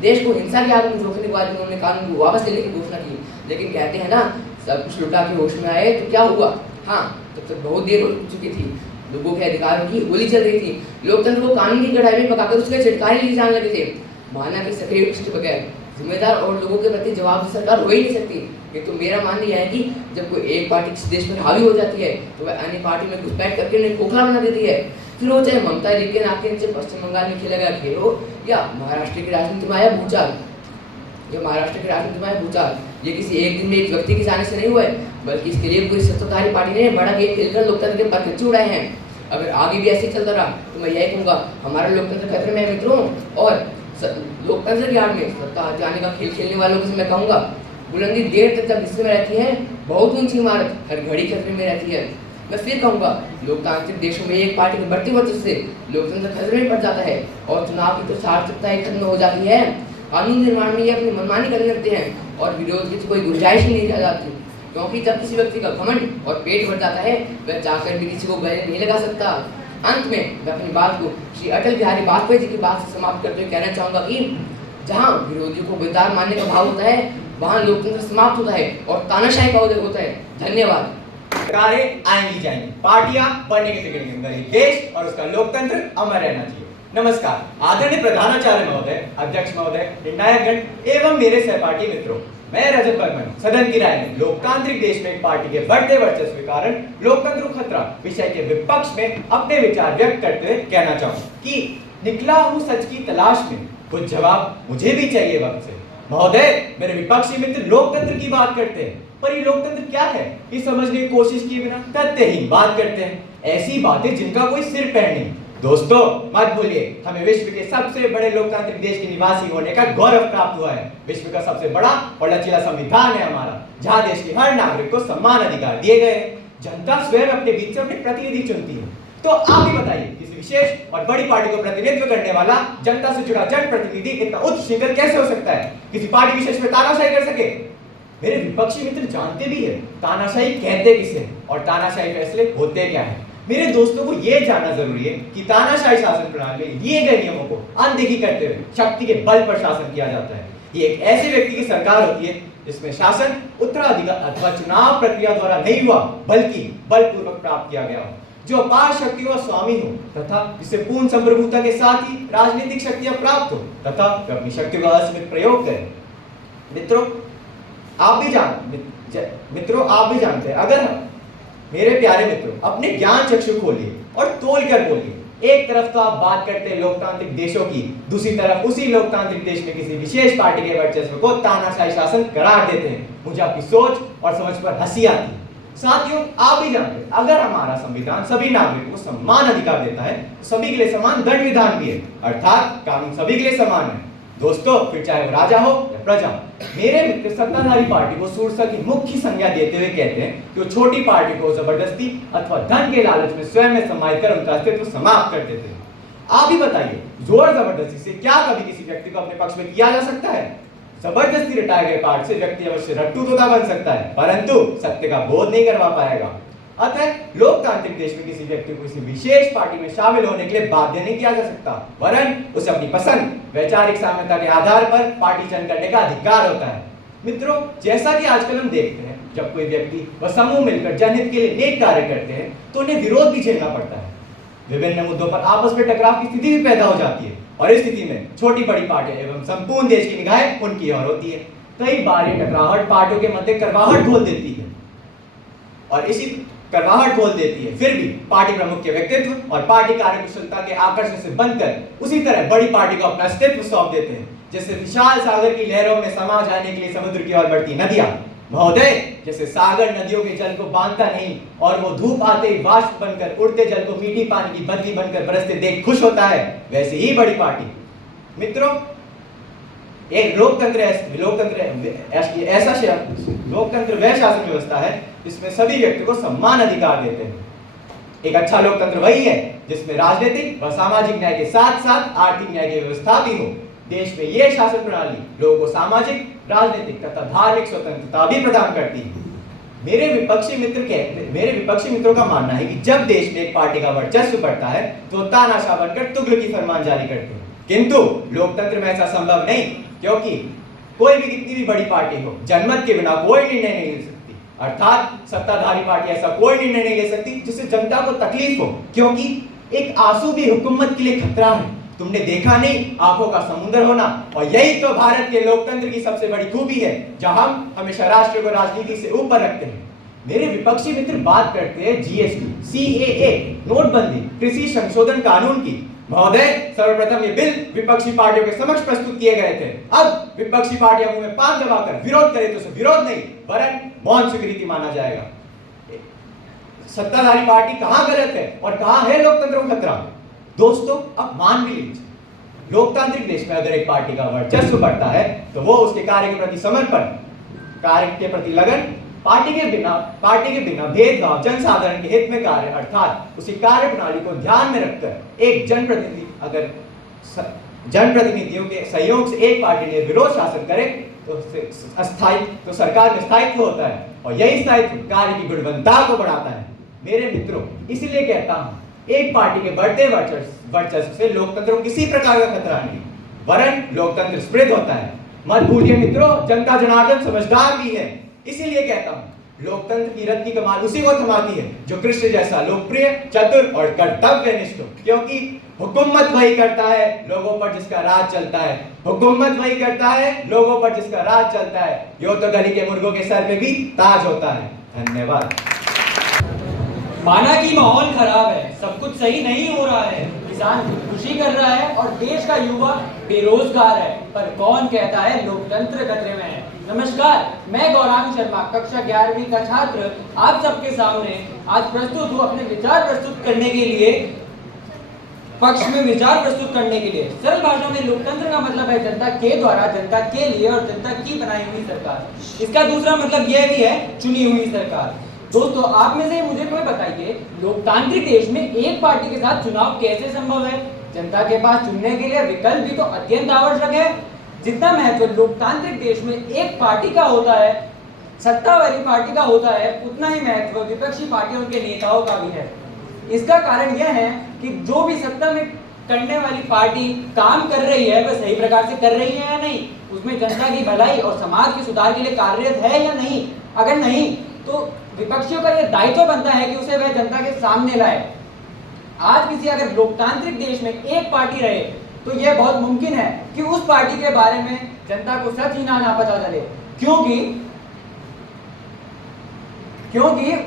देश को हिंसा के आग में झोंकने के बाद उन्होंने कानून को वापस लेने की घोषणा की। लेकिन कहते हैं ना, सब कुछ लुटा के होश में आए तो क्या हुआ? हाँ, तब तक बहुत देर हो चुकी थी। लोगों के अधिकारों की गोली चल रही थी। लोकतंत्र को कानून की कढ़ाई में पकाकर उसके छिटकारे लिए जाने लगे थे। माना कि सक्रिय के बगैर जिम्मेदार और लोगों के प्रति जवाब सरकार हो ही नहीं सकती। ये तो मेरा मानना यह है कि जब कोई एक पार्टी किसी देश पर हावी हो जाती है तो वह अन्य पार्टी में घुसपैठ करके उन्हें खोखला बना देती है। फिर वो चाहे ममता दीदी के नाक के नीचे पश्चिम बंगाल में खेला गया खेल हो या महाराष्ट्र की राजनीति में आया भूचाल, ये किसी एक दिन में एक व्यक्ति के जाने से नहीं हुआ है, बल्कि इसके लिए पूरी सत्ताधारी पार्टी ने बड़ा गेम खेलकर लोकतंत्र के परखच्चे उड़ाए हैं। अगर आगे भी ऐसे चलता रहा तो मैं यही कहूँगा, हमारा लोकतंत्र खतरे में है मित्रों। और लोकतंत्र की आड़ में सत्ता हटाने का खेल खेलने वालों को मैं कहूँगा, बुलंदी देर तक जब हिस्से में रहती है, बहुत ऊंची इमारत हर घड़ी खतरे में रहती है। मैं फिर कहूँगा, लोकतांत्रिक देशों में एक पार्टी के बढ़ते वर्चस्व से लोकतंत्र खतरे में पड़ जाता है और चुनाव की तो सार्थकता ही खत्म हो जाती है। कानून निर्माण में ये अपनी मनमानी करने लगते हैं और विरोध की कोई गुंजाइश नहीं रह जाती, क्योंकि जब किसी व्यक्ति का घमंड और पेट भर जाता है, वह चाहकर भी किसी को गले नहीं लगा सकता। अंत में मैं अपनी बात को श्री अटल बिहारी वाजपेयी जी की बात से समाप्त करते हुए कहना चाहूंगा कि जहाँ विरोधियों को बेदार मानने का भाव होता है, वहाँ लोकतंत्र समाप्त होता है और तानाशाही का उदय होता है। धन्यवाद। सरकारें आएंगी जाएंगी, पार्टियां बनने के टिकट मगर देश और उसका लोकतंत्र अमर रहना चाहिए। नमस्कार, आदरणीय प्रधानाचार्य महोदय, अध्यक्ष महोदय, निर्णायकगण एवं मेरे सहपाठी मित्रों, मैं रजत बर्मन सदन की राय में लोकतांत्रिक देश में एक पार्टी के बढ़ते वर्चस्व के कारण लोकतंत्र को खतरा विषय के विपक्ष में अपने विचार व्यक्त करते हुए कहना चाहूँ कि निकला हूँ सच की तलाश में, कुछ जवाब मुझे भी चाहिए वक्त से। महोदय, मेरे विपक्षी मित्र लोकतंत्र की बात करते हैं, पर ये लोकतंत्र क्या है ये समझने की कोशिश किए बिना तथ्यहीन बात करते हैं, ऐसी बातें जिनका कोई सिर पैर नहीं। दोस्तों मत भूलिए, हमें विश्व के सबसे बड़े लोकतांत्रिक देश के निवासी होने का गौरव प्राप्त हुआ है। विश्व का सबसे बड़ा और लचीला संविधान है हमारा, जहाँ देश के हर नागरिक को समान अधिकार दिए गए हैं। जनता स्वयं अपने बीच से अपने प्रतिनिधि चुनती है। तो आप ही बताइए, किसी विशेष और बड़ी पार्टी को प्रतिनिधित्व करने वाला जनता से जुड़ा जनप्रतिनिधि इतना उच्च शिखर कैसे हो सकता है, किसी पार्टी विशेष में तानाशाही कर सके? मेरे विपक्षी मित्र जानते भी है तानाशाही कहते किसे और तानाशाही फैसले होते क्या है। मेरे दोस्तों को यह जानना जरूरी है कि तानाशाही शासन प्रणाली में दिए गए नियमों को अनदेखी करते हुए शक्ति के बल पर शासन किया जाता है। ये एक ऐसे व्यक्ति की सरकार होती है जिसमें शासन उत्तराधिकार अथवा चुनाव प्रक्रिया द्वारा नहीं हुआ, बल्कि बलपूर्वक प्राप्त किया गया हो, जो अपार शक्तियों का स्वामी हो तथा जिसे पूर्ण संप्रभुता के साथ ही राजनीतिक शक्तियां प्राप्त हो तथा अपनी शक्तियों का असीमित प्रयोग करे। मित्रों आप भी जानते हैं, अगर मेरे प्यारे मित्रों अपने ज्ञान चक्षु खोलिए और तोल कर बोलिए। एक तरफ तो आप बात करते हैं लोकतांत्रिक देशों की, दूसरी तरफ उसी लोकतांत्रिक देश में किसी विशेष पार्टी के वर्चस्व को तानाशाही शासन करार देते हैं। मुझे आपकी सोच और समझ पर हंसी आती है। साथियों आप भी जानते हैं, अगर हमारा संविधान सभी नागरिकों को समान अधिकार देता है तो सभी के लिए समान दंड विधान भी है, अर्थात कानून सभी के लिए समान है। दोस्तों, फिर चाहे वो राजा हो या प्रजा, मेरे मित्र सत्ताधारी पार्टी को शूरसा की मुख्य संज्ञा देते हुए कहते हैं कि वो छोटी पार्टी को जबरदस्ती अथवा धन के लालच में स्वयं में समाहित कर उनका अस्तित्व समाप्त कर देते हैं। आप ही बताइए, जोर जबरदस्ती से क्या कभी किसी व्यक्ति को अपने पक्ष में किया जा सकता है? जबरदस्ती रटाए गए पार्ट से व्यक्ति अवश्य रट्टू तोता बन सकता है, परंतु सत्य का बोध नहीं करवा पाएगा। अतः लोकतांत्रिक देश में किसी व्यक्ति को किसी विशेष पार्टी में शामिल होने के लिए बाध्य नहीं किया जा सकता, वरन उसे अपनी पसंद वैचारिक साम्यता के आधार पर पार्टी चयन करने का अधिकार होता है। मित्रों, जैसा कि आजकल हम देखते हैं, जब कोई व्यक्ति व समूह मिलकर जनहित के लिए नेक कार्य करते हैं तो उन्हें विरोध भी झेलना पड़ता है। विभिन्न मुद्दों पर आपस में टकराव की स्थिति भी पैदा हो जाती है और इस स्थिति में छोटी बड़ी पार्टियां एवं संपूर्ण देश की निगाहें उनकी ओर होती है। कई बार ये टकराहट पार्टियों के मध्य करवाहट खोल देती है और इसी करवाहट खोल देती है। फिर भी पार्टी प्रमुख के व्यक्तित्व और पार्टी कार्यकुशलता के आकर्षण से बनकर उसी तरह बड़ी पार्टी को अपना अस्तित्व सौंप देते हैं, जैसे विशाल सागर की लहरों में समा जाने के लिए समुद्र की ओर बढ़ती नदियां। महोदय, जैसे सागर नदियों के जल को बांधता नहीं और वो धूप आते ही वाष्प बनकर उड़ते जल को मीठी पानी की बदली बनकर बरसते देख खुश होता है, वैसे ही बड़ी पार्टी। मित्रों, एक लोकतंत्र वह शासन व्यवस्था है जिसमें सभी व्यक्ति को समान अधिकार देते हैं। एक अच्छा लोकतंत्र वही है जिसमें राजनीतिक व सामाजिक न्याय के साथ साथ आर्थिक न्याय की व्यवस्था भी हो। देश में यह शासन प्रणाली लोगों को सामाजिक, राजनीतिक तथा धार्मिक स्वतंत्रता भी प्रदान करती है। मेरे विपक्षी मित्रों का मानना है कि जब देश में एक पार्टी का वर्चस्व बढ़ता है तो तानाशाह बनकर तुगलकी फरमान जारी करते हैं, किंतु लोकतंत्र में ऐसा संभव नहीं, क्योंकि कोई भी कितनी भी बड़ी पार्टी हो, जनमत के बिना कोई निर्णय नहीं ले सकती। अर्थात सत्ताधारी पार्टी ऐसा कोई निर्णय नहीं ले सकती जिससे जनता को तकलीफ हो, क्योंकि एक आंसू भी हुकूमत के लिए खतरा है। तुमने देखा नहीं, आंखों का समुद्र होना। और यही तो भारत के लोकतंत्र की सबसे बड़ी खूबी है, जहां हम हमेशा राष्ट्र को राजनीति से ऊपर रखते हैं। मेरे विपक्षी मित्र बात करते हैं जीएसटी, सीएए, नोटबंदी, कृषि संशोधन कानून की। महोदय, सर्वप्रथम ये बिल विपक्षी पार्टियों के समक्ष प्रस्तुत किए गए थे। अब विपक्षी पार्टियां मुंह में पान दबाकर विरोध करे तो उसे विरोध नहीं वरन मौन स्वीकृति माना जाएगा। सत्ताधारी पार्टी कहां गलत है और कहां है लोकतंत्र को खतरा? दोस्तों, अब मान भी लीजिए, लोकतांत्रिक देश में अगर एक पार्टी का वर्चस्व बढ़ता है तो वो उसके कार्य के प्रति समर्पण, कार्य के प्रति लगन, पार्टी के बिना भेदभाव, जनसाधारण के हित में कार्य अर्थात उसी कार्य प्रणाली को ध्यान में रखकर एक जनप्रतिनिधियों के सहयोग से एक पार्टी ने विरोध शासन करे तो सरकार में स्थायित्व होता है और यही स्थायित्व कार्य की गुणवत्ता को बढ़ाता है। मेरे मित्रों, इसीलिए कहता हूं, एक पार्टी के बढ़ते वर्चस्व से लोकतंत्र को किसी प्रकार का खतरा नहीं, वरन लोकतंत्र समृद्ध होता है। मत भूलिए मित्रों, जनता जनार्दन समझदार भी है। इसीलिए कहता हूं, लोकतंत्र की रथ की कमान उसी को थमाती है जो कृष्ण जैसा लोकप्रिय, चतुर और कर्तव्यनिष्ठ हो, क्योंकि हुकूमत वही करता है लोगों पर जिसका राज चलता है। हुकूमत वही करता है लोगों पर जिसका राज चलता है। यो तो गली के मुर्गों के सर पे भी ताज होता है। धन्यवाद। माना कि माहौल खराब है, सब कुछ सही नहीं हो रहा है, किसान खुदकुशी कर रहा है और देश का युवा बेरोजगार है, पर कौन कहता है लोकतंत्र खतरे में है? नमस्कार, मैं गौरांग शर्मा, कक्षा 11वीं का छात्र, आप सबके सामने आज प्रस्तुत हूँ अपने विचार प्रस्तुत करने के लिए, पक्ष में विचार प्रस्तुत करने के लिए। सरल भाषा में लोकतंत्र का मतलब है जनता के द्वारा, जनता के लिए और जनता की बनाई हुई सरकार। इसका दूसरा मतलब यह भी है चुनी हुई सरकार। दोस्तों, आप में से मुझे कोई बताइए, लोकतांत्रिक देश में एक पार्टी के साथ चुनाव कैसे संभव है? जनता के पास चुनने के लिए विकल्प भी तो अत्यंत आवश्यक है। जितना महत्व लोकतांत्रिक देश में एक पार्टी का होता है, सत्ता वाली पार्टी का होता है, उतना ही महत्व विपक्षी पार्टियों के नेताओं का भी है। इसका कारण यह है कि जो भी सत्ता में करने वाली पार्टी काम कर रही है वह सही प्रकार से कर रही है या नहीं, उसमें जनता की भलाई और समाज के सुधार के लिए कार्यरत है या नहीं। अगर नहीं तो विपक्षियों का यह दायित्व बनता है कि उसे वह जनता के सामने लाए। आज किसी अगर लोकतांत्रिक देश में एक पार्टी रहे तो यह बहुत मुमकिन है कि उस पार्टी के बारे में जनता को सच ही ना पता चले, क्योंकि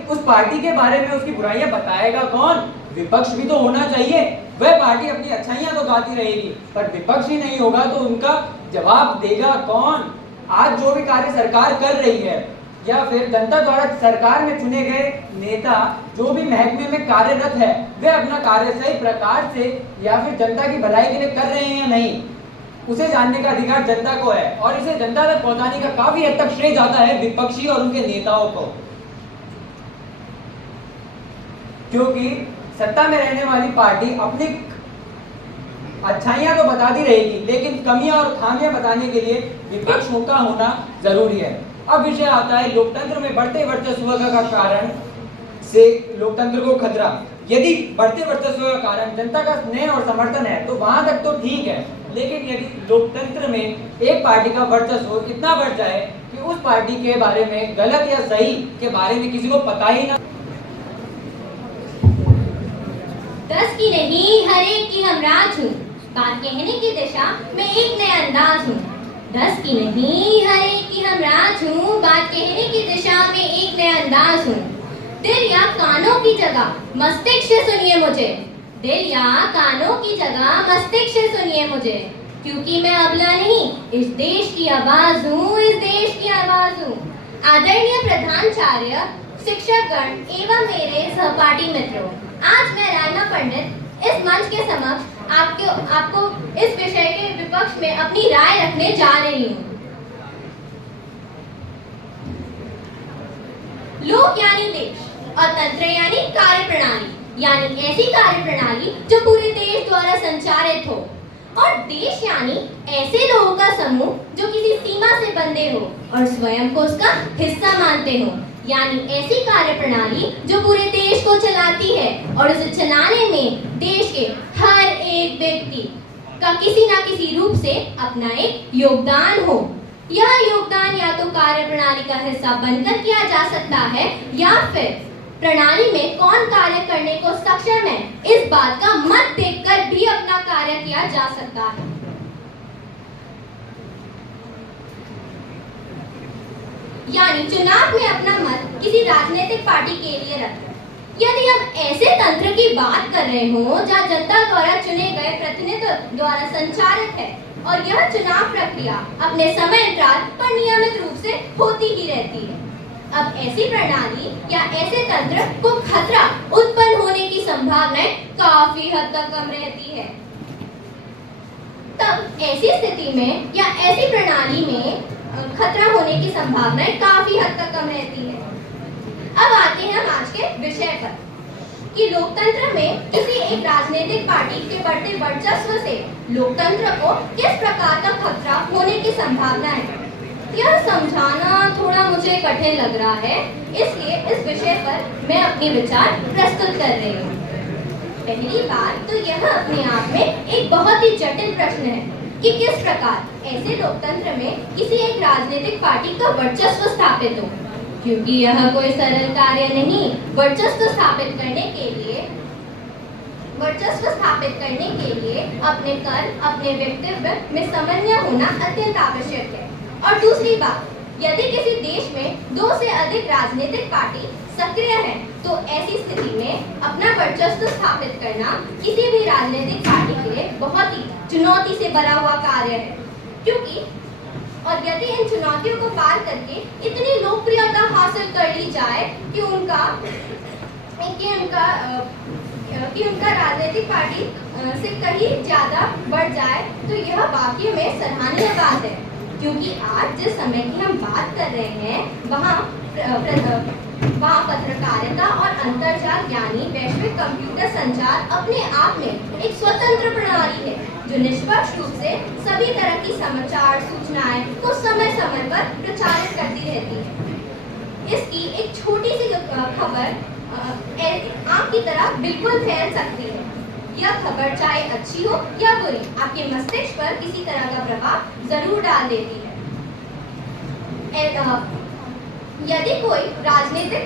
उस पार्टी के बारे में उसकी बुराइयां बताएगा कौन? विपक्ष भी तो होना चाहिए। वह पार्टी अपनी अच्छाइयां तो गाती रहेगी, पर विपक्ष ही नहीं होगा तो उनका जवाब देगा कौन? आज जो भी कार्य सरकार कर रही है या फिर जनता द्वारा सरकार में चुने गए नेता जो भी महकमे में कार्यरत है, वे अपना कार्य सही प्रकार से या फिर जनता की भलाई के लिए कर रहे हैं या नहीं। उसे जानने का अधिकार जनता को है और इसे जनता तक पहुंचाने का काफी हद तक श्रेय जाता है विपक्षी और उनके नेताओं को, क्योंकि सत्ता में रहने वाली पार्टी अपनी अच्छाइयां तो बताती रहेगी, लेकिन कमियां और खामियां बताने के लिए विपक्ष का होना जरूरी है। अब विषय आता है लोकतंत्र में बढ़ते वर्चस्व का कारण से लोकतंत्र को खतरा। यदि बढ़ते वर्चस्व का कारण जनता का स्नेह और समर्थन है तो वहां तक तो ठीक है, लेकिन यदि लोकतंत्र में एक पार्टी का वर्चस्व इतना बढ़ जाए कि उस पार्टी के बारे में गलत या सही के बारे में किसी को पता ही ना। 10 की नहीं हर एक की हम राज हूँ, बात कहने की दिशा में एक नया अंदाज हूँ। 10 की नहीं हर एक की हम राज हूँ, बात कहने की दिशा में एक नया अंदाज हूँ। दिल या कानों की जगह मस्तिष्क से सुनिए मुझे, दिल या कानों की जगह मस्तिष्क से सुनिए मुझे, क्योंकि मैं अबला नहीं, इस देश की आवाज हूँ, इस देश की आवाज हूँ। आदरणीय प्रधानाचार्य, शिक्षकगण एवं मेरे सहपाठी मित्रों, आज मैं राइमा पंडित इस मंच के समक्ष आपको इस विषय के विपक्ष में अपनी राय रखने जा रही हूँ। लोक यानी देश और तंत्र यानी कार्य प्रणाली, यानी ऐसी कार्य प्रणाली जो पूरे देश द्वारा संचालित हो, और देश यानी ऐसे लोगों का समूह जो किसी सीमा से बंधे हो और स्वयं को उसका हिस्सा मानते हो, यानी ऐसी कार्य प्रणाली जो पूरे देश को चलाती है और उसे चलाने में देश के हर एक व्यक्ति का किसी न किसी रूप से अपना एक योगदान हो। यह योगदान या तो कार्य प्रणाली का हिस्सा बनकर किया जा सकता है या फिर प्रणाली में कौन कार्य करने को सक्षम है इस बात का मत देखकर भी अपना कार्य किया जा सकता है। यानी चुनाव में अपना मत किसी राजनीतिक पार्टी के लिए रखें। यदि हम ऐसे तंत्र की बात कर रहे हो जहाँ जनता द्वारा चुने गए प्रतिनिधित्व द्वारा संचालित है और यह चुनाव प्रक्रिया अपने समय अंतराल पर नियमित रूप से होती ही रहती है, अब ऐसी प्रणाली या ऐसे तंत्र को खतरा उत्पन्न होने की संभावनाएं काफी हद तक कम रहती है। तब ऐसी स्थिति में या ऐसी प्रणाली में खतरा होने की संभावनाएं काफी हद तक कम रहती है। अब आते हैं हम आज के विषय पर कि लोकतंत्र में किसी एक राजनीतिक पार्टी के बढ़ते वर्चस्व से लोकतंत्र को किस प्रकार का खतरा होने की संभावना है। यह समझाना थोड़ा मुझे कठिन लग रहा है, इसलिए इस विषय पर मैं अपने विचार प्रस्तुत कर रही हूँ। पहली बात तो यह अपने आप में एक बहुत ही जटिल प्रश्न है कि किस प्रकार ऐसे लोकतंत्र में किसी एक राजनीतिक पार्टी का वर्चस्व स्थापित हो, क्योंकि यह कोई सरल कार्य नहीं। वर्चस्व स्थापित करने के लिए अपने कर्म, अपने व्यक्तित्व में समन्वय होना अत्यंत आवश्यक है। और दूसरी बात, यदि किसी देश में 2 से अधिक राजनीतिक पार्टी सक्रिय है तो ऐसी स्थिति में अपना वर्चस्व स्थापित करना किसी भी राजनीतिक पार्टी के लिए बहुत ही चुनौती से भरा हुआ कार्य है, क्योंकि और यदि इन चुनौतियों को पार करके इतनी लोकप्रियता हासिल कर ली जाए कि उनका राजनीतिक पार्टी से कहीं ज्यादा बढ़ जाए तो यह वाकई में सराहनीय बात है, क्योंकि आज जिस समय की हम बात कर रहे हैं वहाँ पत्रकारिता और अंतर्जाल यानी वैश्विक कंप्यूटर संचार अपने आप में एक स्वतंत्र प्रणाली है जो निष्पक्ष रूप से सभी तरह की समाचार सूचनाएं को समय समय पर प्रचारित करती रहती है। इसकी एक छोटी सी खबर आग की तरह बिल्कुल फैल सकती है। यह खबर चाहे अच्छी हो या बुरी आपके मस्तिष्क पर किसी तरह का प्रभाव जरूर डाल देती है। यदि कोई राजनीतिक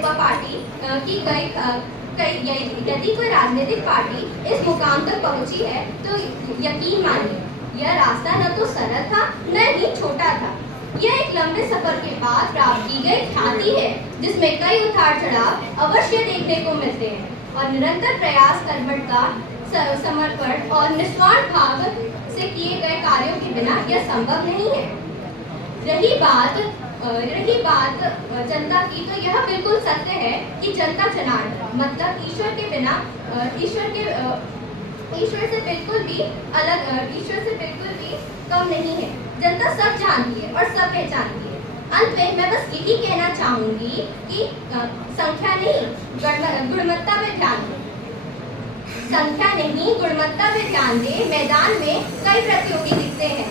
पार्टी इस मुकाम तक पहुंची है तो यकीन मानिए यह रास्ता न तो सरल था न ही छोटा था। यह एक लंबे सफर के बाद प्राप्त की गई ख्याति है जिसमें कई उतार चढ़ाव अवश्य देखने को मिलते हैं और निरंतर प्रयास, कर्मठता, समर्पण और निस्वार्थ भाव से किए गए कार्यों के बिना यह संभव नहीं है। रही बात जनता की, तो यह बिल्कुल सत्य है कि जनता जनार्दन मतलब ईश्वर के बिना ईश्वर से बिल्कुल भी कम नहीं है। जनता सब जानती है और सब पहचानती है। अंत में मैं बस यही कहना चाहूंगी कि संख्या नहीं गुणवत्ता पे ध्यान दें। संख्या नहीं गुणवत्ता पे ध्यान दें। मैदान में कई प्रतियोगी दिखते हैं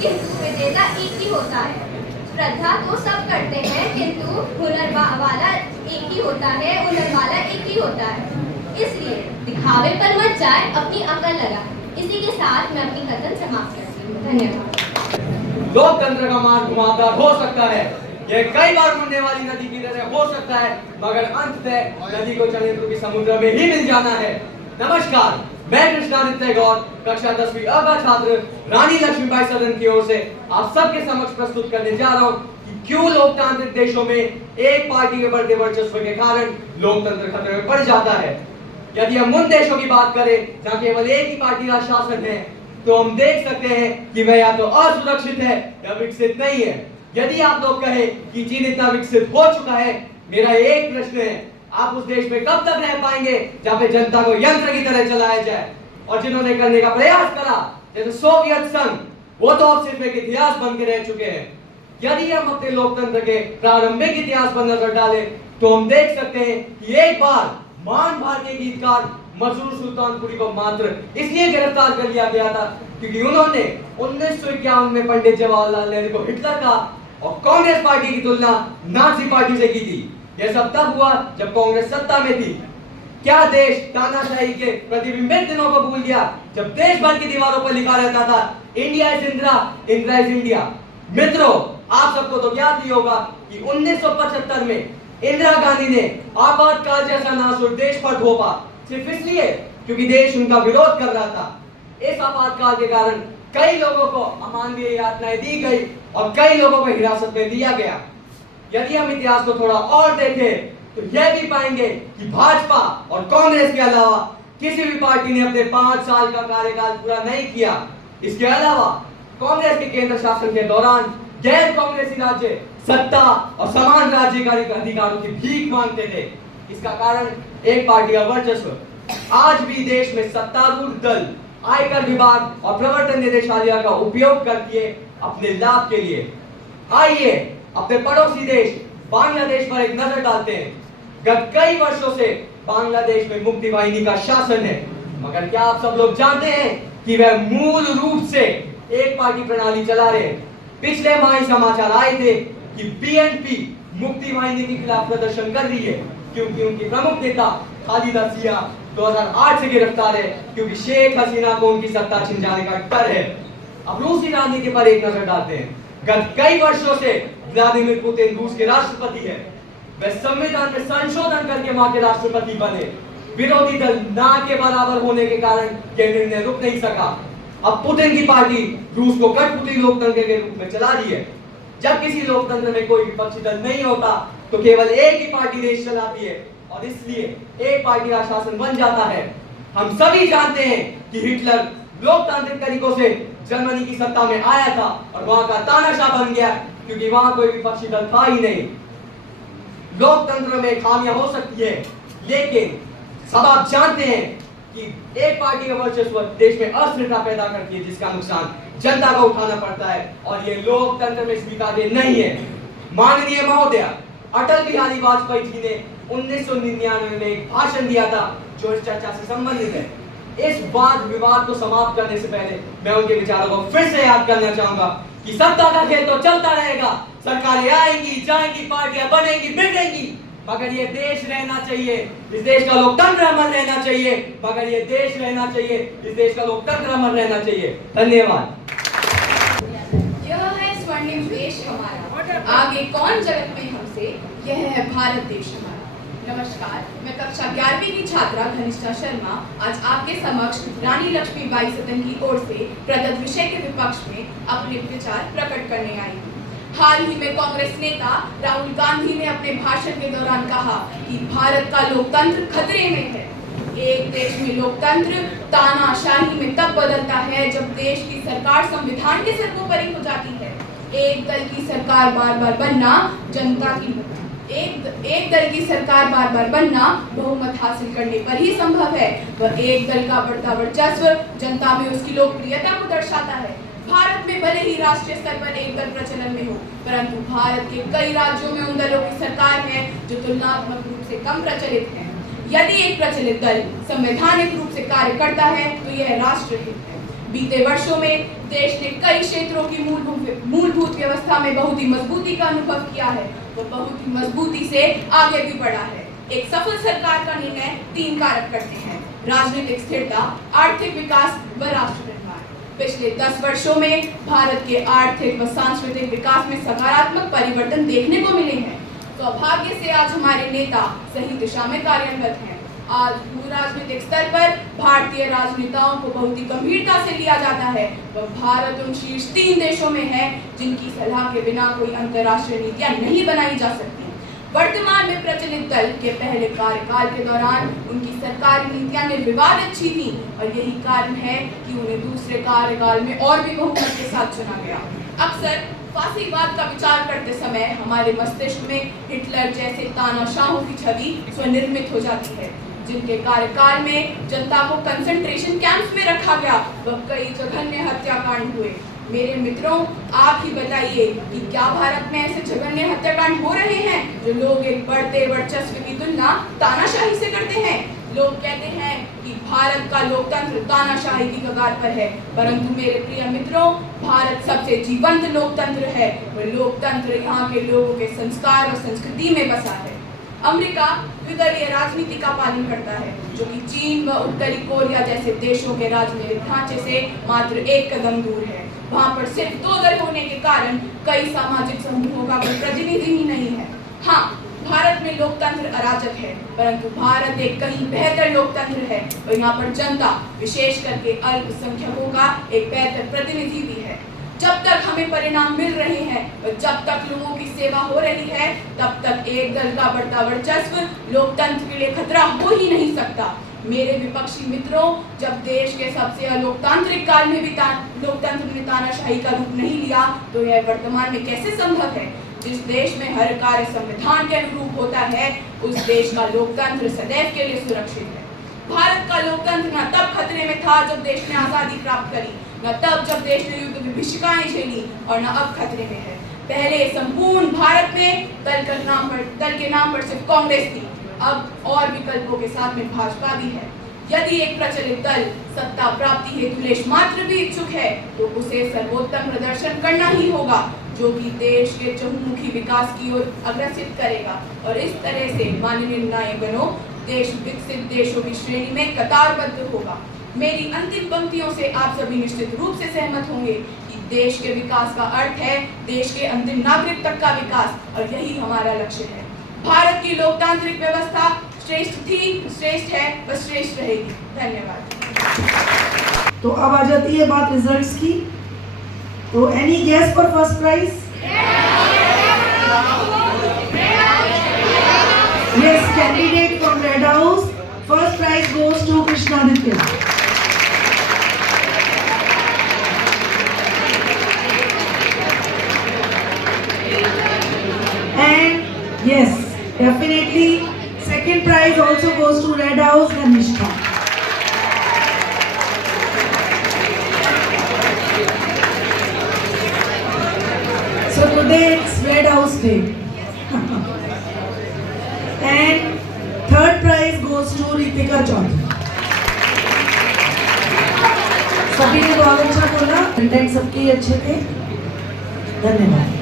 किंतु विजेता एक ही होता है। श्रद्धा तो सब करते हैं किंतु हुनर वाला एक ही होता है, हुनर वाला एक ही होता है। इसलिए दिखावे पर मत जाए, अपनी अकल लगा। इसी के साथ मैं अपनी कथन समाप्त करती हूँ। धन्यवाद। लोकतंत्र का मार्ग घुमावदार हो सकता है, यह कई बार मुड़ने वाली नदी की तरह हो सकता है, मगर अंततः नदी को षड्यंत्र के समुद्र में ही मिल जाना है। नमस्कार, मैं कृष्णादित्य गौर, कक्षा 10वीं अ का छात्र रानी लक्ष्मीबाई सदन की ओर से आप सबके समक्ष प्रस्तुत करने जा रहा हूँ कि क्यों लोकतांत्रिक देशों में एक पार्टी के बढ़ते वर्चस्व के कारण लोकतंत्र खतरे में पड़ जाता है। यदि हम उन देशों की बात करें जहाँ केवल एक ही पार्टी का शासन है, तो हम देख सकते हैं कि वह या तो असुरक्षित है या विकसित नहीं है। यदि आप लोग कहें कि चीन इतना विकसित हो चुका है, मेरा एक प्रश्न है, आप उस देश में कब तक रह पाएंगे जहाँ पे जनता को यंत्र की तरह चलाया जाए? और जिन्होंने करने का प्रयास करा जैसे सोवियत संघ, वो तो अब सिर्फ एक इतिहास बन के रह चुके हैं। यदि हम अपने लोकतंत्र के प्रारंभिक इतिहास पर नजर डालें तो हम देख सकते हैं कि एक बार महान भारतीय गीतकार मशहूर सुल्तानपुरी को मात्र इसलिए गिरफ्तार कर लिया गया था क्योंकि उन्होंने 1951 में पंडित जवाहरलाल नेहरू को हिटलर का और कांग्रेस पार्टी की तुलना नाजी पार्टी से की थी। यह सब तब हुआ जब कांग्रेस सत्ता में थी। क्या देश तानाशाही के प्रतिबिंबित दिनों को भूल गया जब देश भर की दीवारों पर लिखा रहता था India is Indira, Indira is India? मित्रों, आप सबको तो याद ही होगा कि 1975 में इंदिरा गांधी ने आपातकाल जैसा नासुर देश पर थोपा, सिर्फ इसलिए क्योंकि देश उनका विरोध कर रहा था। इस आपातकाल के कारण कई लोगों को अमानवीय यातनाएं दी गई और कई लोगों को हिरासत में दिया गया। यदि हम इतिहास को थोड़ा और देखें तो यह भी पाएंगे कि भाजपा और कांग्रेस के अलावा किसी भी पार्टी ने अपने 5 साल का कार्यकाल पूरा नहीं किया। इसके अलावा कांग्रेस के केंद्र शासन के दौरान गैर कांग्रेसी राज्य सत्ता और समान राज्यकारी अधिकारों की भीख मांगते थे। इसका कारण एक पार्टी का वर्चस्व। आज भी देश में सत्तारूढ़ दल आयकर विभाग और प्रवर्तन निदेशालय का उपयोग करती है अपने लाभ के लिए। आइए अपने पड़ोसी देश बांग्लादेश पर एक नजर डालते हैं। गत कई वर्षों से बांग्लादेश में मुक्ति वाहिनी का शासन है, मगर क्या आप सब लोग जानते हैं कि वह मूल रूप से एक पार्टी प्रणाली चला रहे हैं? पिछले माह ही समाचार आए थे कि बीएनपी मुक्ति वाहिनी के खिलाफ प्रदर्शन कर रही है क्योंकि उनकी प्रमुख नेता खालिदा जिया 2008 से गिरफ्तार है क्योंकि शेख हसीना को उनकी सत्ता छिन जाने का डर है। अब रूसी राजनीति पर एक नजर डालते हैं। गत कई वर्षों से व्लादिमीर पुतिन रूस के राष्ट्रपति है। वह संविधान में संशोधन करके वहां के राष्ट्रपति बने। विरोधी दल ना के बराबर होने के कारण यह निर्णय रुक नहीं सका। अब पुतिन की पार्टी रूस को कठपुतली लोकतंत्र के रूप में चला रही है। जब किसी लोकतंत्र में कोई विपक्षी दल नहीं होता तो केवल एक ही पार्टी देश चलाती है और इसलिए एक पार्टी का शासन बन जाता है। हम सभी जानते हैं कि हिटलर लोकतांत्रिक तरीकों से जर्मनी की सत्ता में आया था और वहां का तानाशाह बन गया क्योंकि वहां कोई विपक्षी दल था ही नहीं। लोकतंत्र में खामियां हो सकती है, लेकिन सब आप जानते हैं कि एक पार्टी का वर्चस्व देश में अस्थिरता पैदा करती है जिसका नुकसान जनता को उठाना पड़ता है और ये लोकतंत्र में स्वीकार्य नहीं है। माननीय महोदय अटल बिहारी वाजपेयी जी ने 1999 में एक भाषण दिया था जो इस चर्चा से संबंधित है। इस वाद विवाद को समाप्त करने से पहले मैं उनके विचारों को फिर से याद करना चाहूंगा कि सत्ता का खेल तो चलता रहेगा, सरकारें आएंगी जाएंगी, पार्टियां बनेंगी बिगड़ेंगी, मगर ये देश रहना चाहिए, इस देश का लोकतंत्र अमर रहना चाहिए, मगर ये देश रहना चाहिए, इस देश का लोकतंत्र अमर रहना चाहिए। धन्यवाद। यह है स्वर्णिम देश हमारा, आगे कौन जगत में हमसे, यह है भारत देश हमारा। नमस्कार, मैं कक्षा 11वीं की छात्रा घनिष्ठा शर्मा आज आपके समक्ष रानी लक्ष्मीबाई सदन की ओर से प्रदत्त विषय के विपक्ष में अपने विचार प्रकट करने आई हूँ। हाल ही में कांग्रेस नेता राहुल गांधी ने अपने भाषण के दौरान कहा कि भारत का लोकतंत्र खतरे में है। एक देश में लोकतंत्र तानाशाही में तब बदलता है जब देश की सरकार संविधान के सर्वोपरि हो जाती है। एक दल की सरकार बार बार बनना जनता की एक दल की सरकार बार बार बनना बहुमत हासिल करने पर ही संभव है। वह एक दल का बढ़ता वर्चस्व जनता में उसकी लोकप्रियता को दर्शाता है। भारत में भले ही राष्ट्रीय स्तर पर एक दल प्रचलन में हो, परंतु भारत के कई राज्यों में उन दलों की सरकार है जो तुलनात्मक रूप से कम प्रचलित है। यदि एक प्रचलित दल संवैधानिक रूप से कार्य करता है तो यह राष्ट्रहित है। बीते वर्षों में देश ने कई क्षेत्रों की मूलभूत व्यवस्था में बहुत ही मजबूती का अनुभव किया है, वो बहुत ही मजबूती से आगे भी बढ़ा है। एक सफल सरकार का निर्णय 3 कारक करते हैं: राजनीतिक स्थिरता, आर्थिक विकास व राष्ट्र निर्माण। पिछले 10 वर्षों में भारत के आर्थिक व सांस्कृतिक विकास में सकारात्मक परिवर्तन देखने को मिले हैं। सौभाग्य से आज हमारे नेता सही दिशा में कार्यान्वित हैं। आज भू राजनीतिक स्तर पर भारतीय राजनेताओं को बहुत ही गंभीरता से लिया जाता है। वह भारत उन शीर्ष 3 देशों में है जिनकी सलाह के बिना कोई अंतर्राष्ट्रीय नीतियां नहीं बनाई जा सकती। वर्तमान में प्रचलित दल के पहले कार्यकाल के दौरान उनकी सरकारी नीतियां निर्विवादित थी और यही कारण है कि उन्हें दूसरे कार्यकाल में और भी बहुमत के साथ चुना गया। अक्सर फासीवाद का विचार करते समय हमारे मस्तिष्क में हिटलर जैसे तानाशाहों की छवि स्वनिर्मित हो जाती है, जिनके कार्यकाल में जनता को कंसंट्रेशन कैंप्स में रखा गया व कई जघन्य हत्याकांड हुए। मेरे मित्रों, आप ही बताइए कि क्या भारत में ऐसे जघन्य हत्याकांड हो रहे हैं जो लोग एक बढ़ते वर्चस्व की तुलना तानाशाही से करते हैं। लोग कहते हैं कि भारत का लोकतंत्र तानाशाही की कगार पर है, परंतु मेरे प्रिय मित्रों, भारत सबसे जीवंत लोकतंत्र है। वह लोकतंत्र यहाँ के लोगों के संस्कार और संस्कृति में बसा है। अमेरिका द्विदलीय राजनीति का पालन करता है, जो कि चीन व उत्तरी कोरिया जैसे देशों के राजनीतिक ढांचे से मात्र 1 कदम दूर है। वहाँ पर सिर्फ 2 दल होने के कारण कई सामाजिक समूहों का कोई प्रतिनिधि ही नहीं है। हाँ, भारत में लोकतंत्र अराजक है, परंतु भारत एक कहीं बेहतर लोकतंत्र है और यहाँ पर जनता, विशेष करके अल्पसंख्यकों का एक बेहतर प्रतिनिधि भी है। जब तक हमें परिणाम मिल रहे हैं और जब तक लोगों की सेवा हो रही है, तब तक एक दल का बढ़ता वर्चस्व लोकतंत्र के लिए खतरा हो ही नहीं सकता। मेरे विपक्षी मित्रों, जब देश के सबसे अलोकतांत्रिक काल में भी लोकतंत्र ने तानाशाही का रूप नहीं लिया, तो यह वर्तमान में कैसे संभव है? जिस देश में हर कार्य संविधान के अनुरूप होता है, उस देश का लोकतंत्र सदैव के लिए सुरक्षित है। भारत का लोकतंत्र न तब खतरे में था जब देश ने आजादी प्राप्त करी, न तब जब देश ने युद्ध विभीषिकाएं झेली, और न अब खतरे में है। पहले संपूर्ण भारत में दल के नाम पर सिर्फ कांग्रेस थी, अब और विकल्पों के साथ में भाजपा भी है। यदि एक प्रचलित दल सत्ता प्राप्ति हेतु लेश मात्र भी इच्छुक है, तो उसे सर्वोत्तम प्रदर्शन करना ही होगा, जो कि देश के चहुमुखी विकास की ओर अग्रसित करेगा। और इस तरह से माननीय निर्णायकगणों, देश विकसित देशों की श्रेणी में कतारबद्ध होगा। मेरी अंतिम पंक्तियों से आप सभी निश्चित रूप से सहमत होंगे कि देश के विकास का अर्थ है देश के अंतिम नागरिक तक का विकास, और यही हमारा लक्ष्य है। भारत की लोकतांत्रिक व्यवस्था श्रेष्ठ थी, श्रेष्ठ है व श्रेष्ठ रहेगी। धन्यवाद। तो अब आ जाती है बात रिजल्ट्स की। तो any guess for first prize? Yes, candidate from red house, first prize goes to Krishnaditya. And yes, definitely second prize also goes to Red House Ganishka. So today it's Red House Day. And third prize goes to Ritika Chaudhary. सभी ने बहुत अच्छा बोला, content सबके अच्छे थे। धन्यवाद।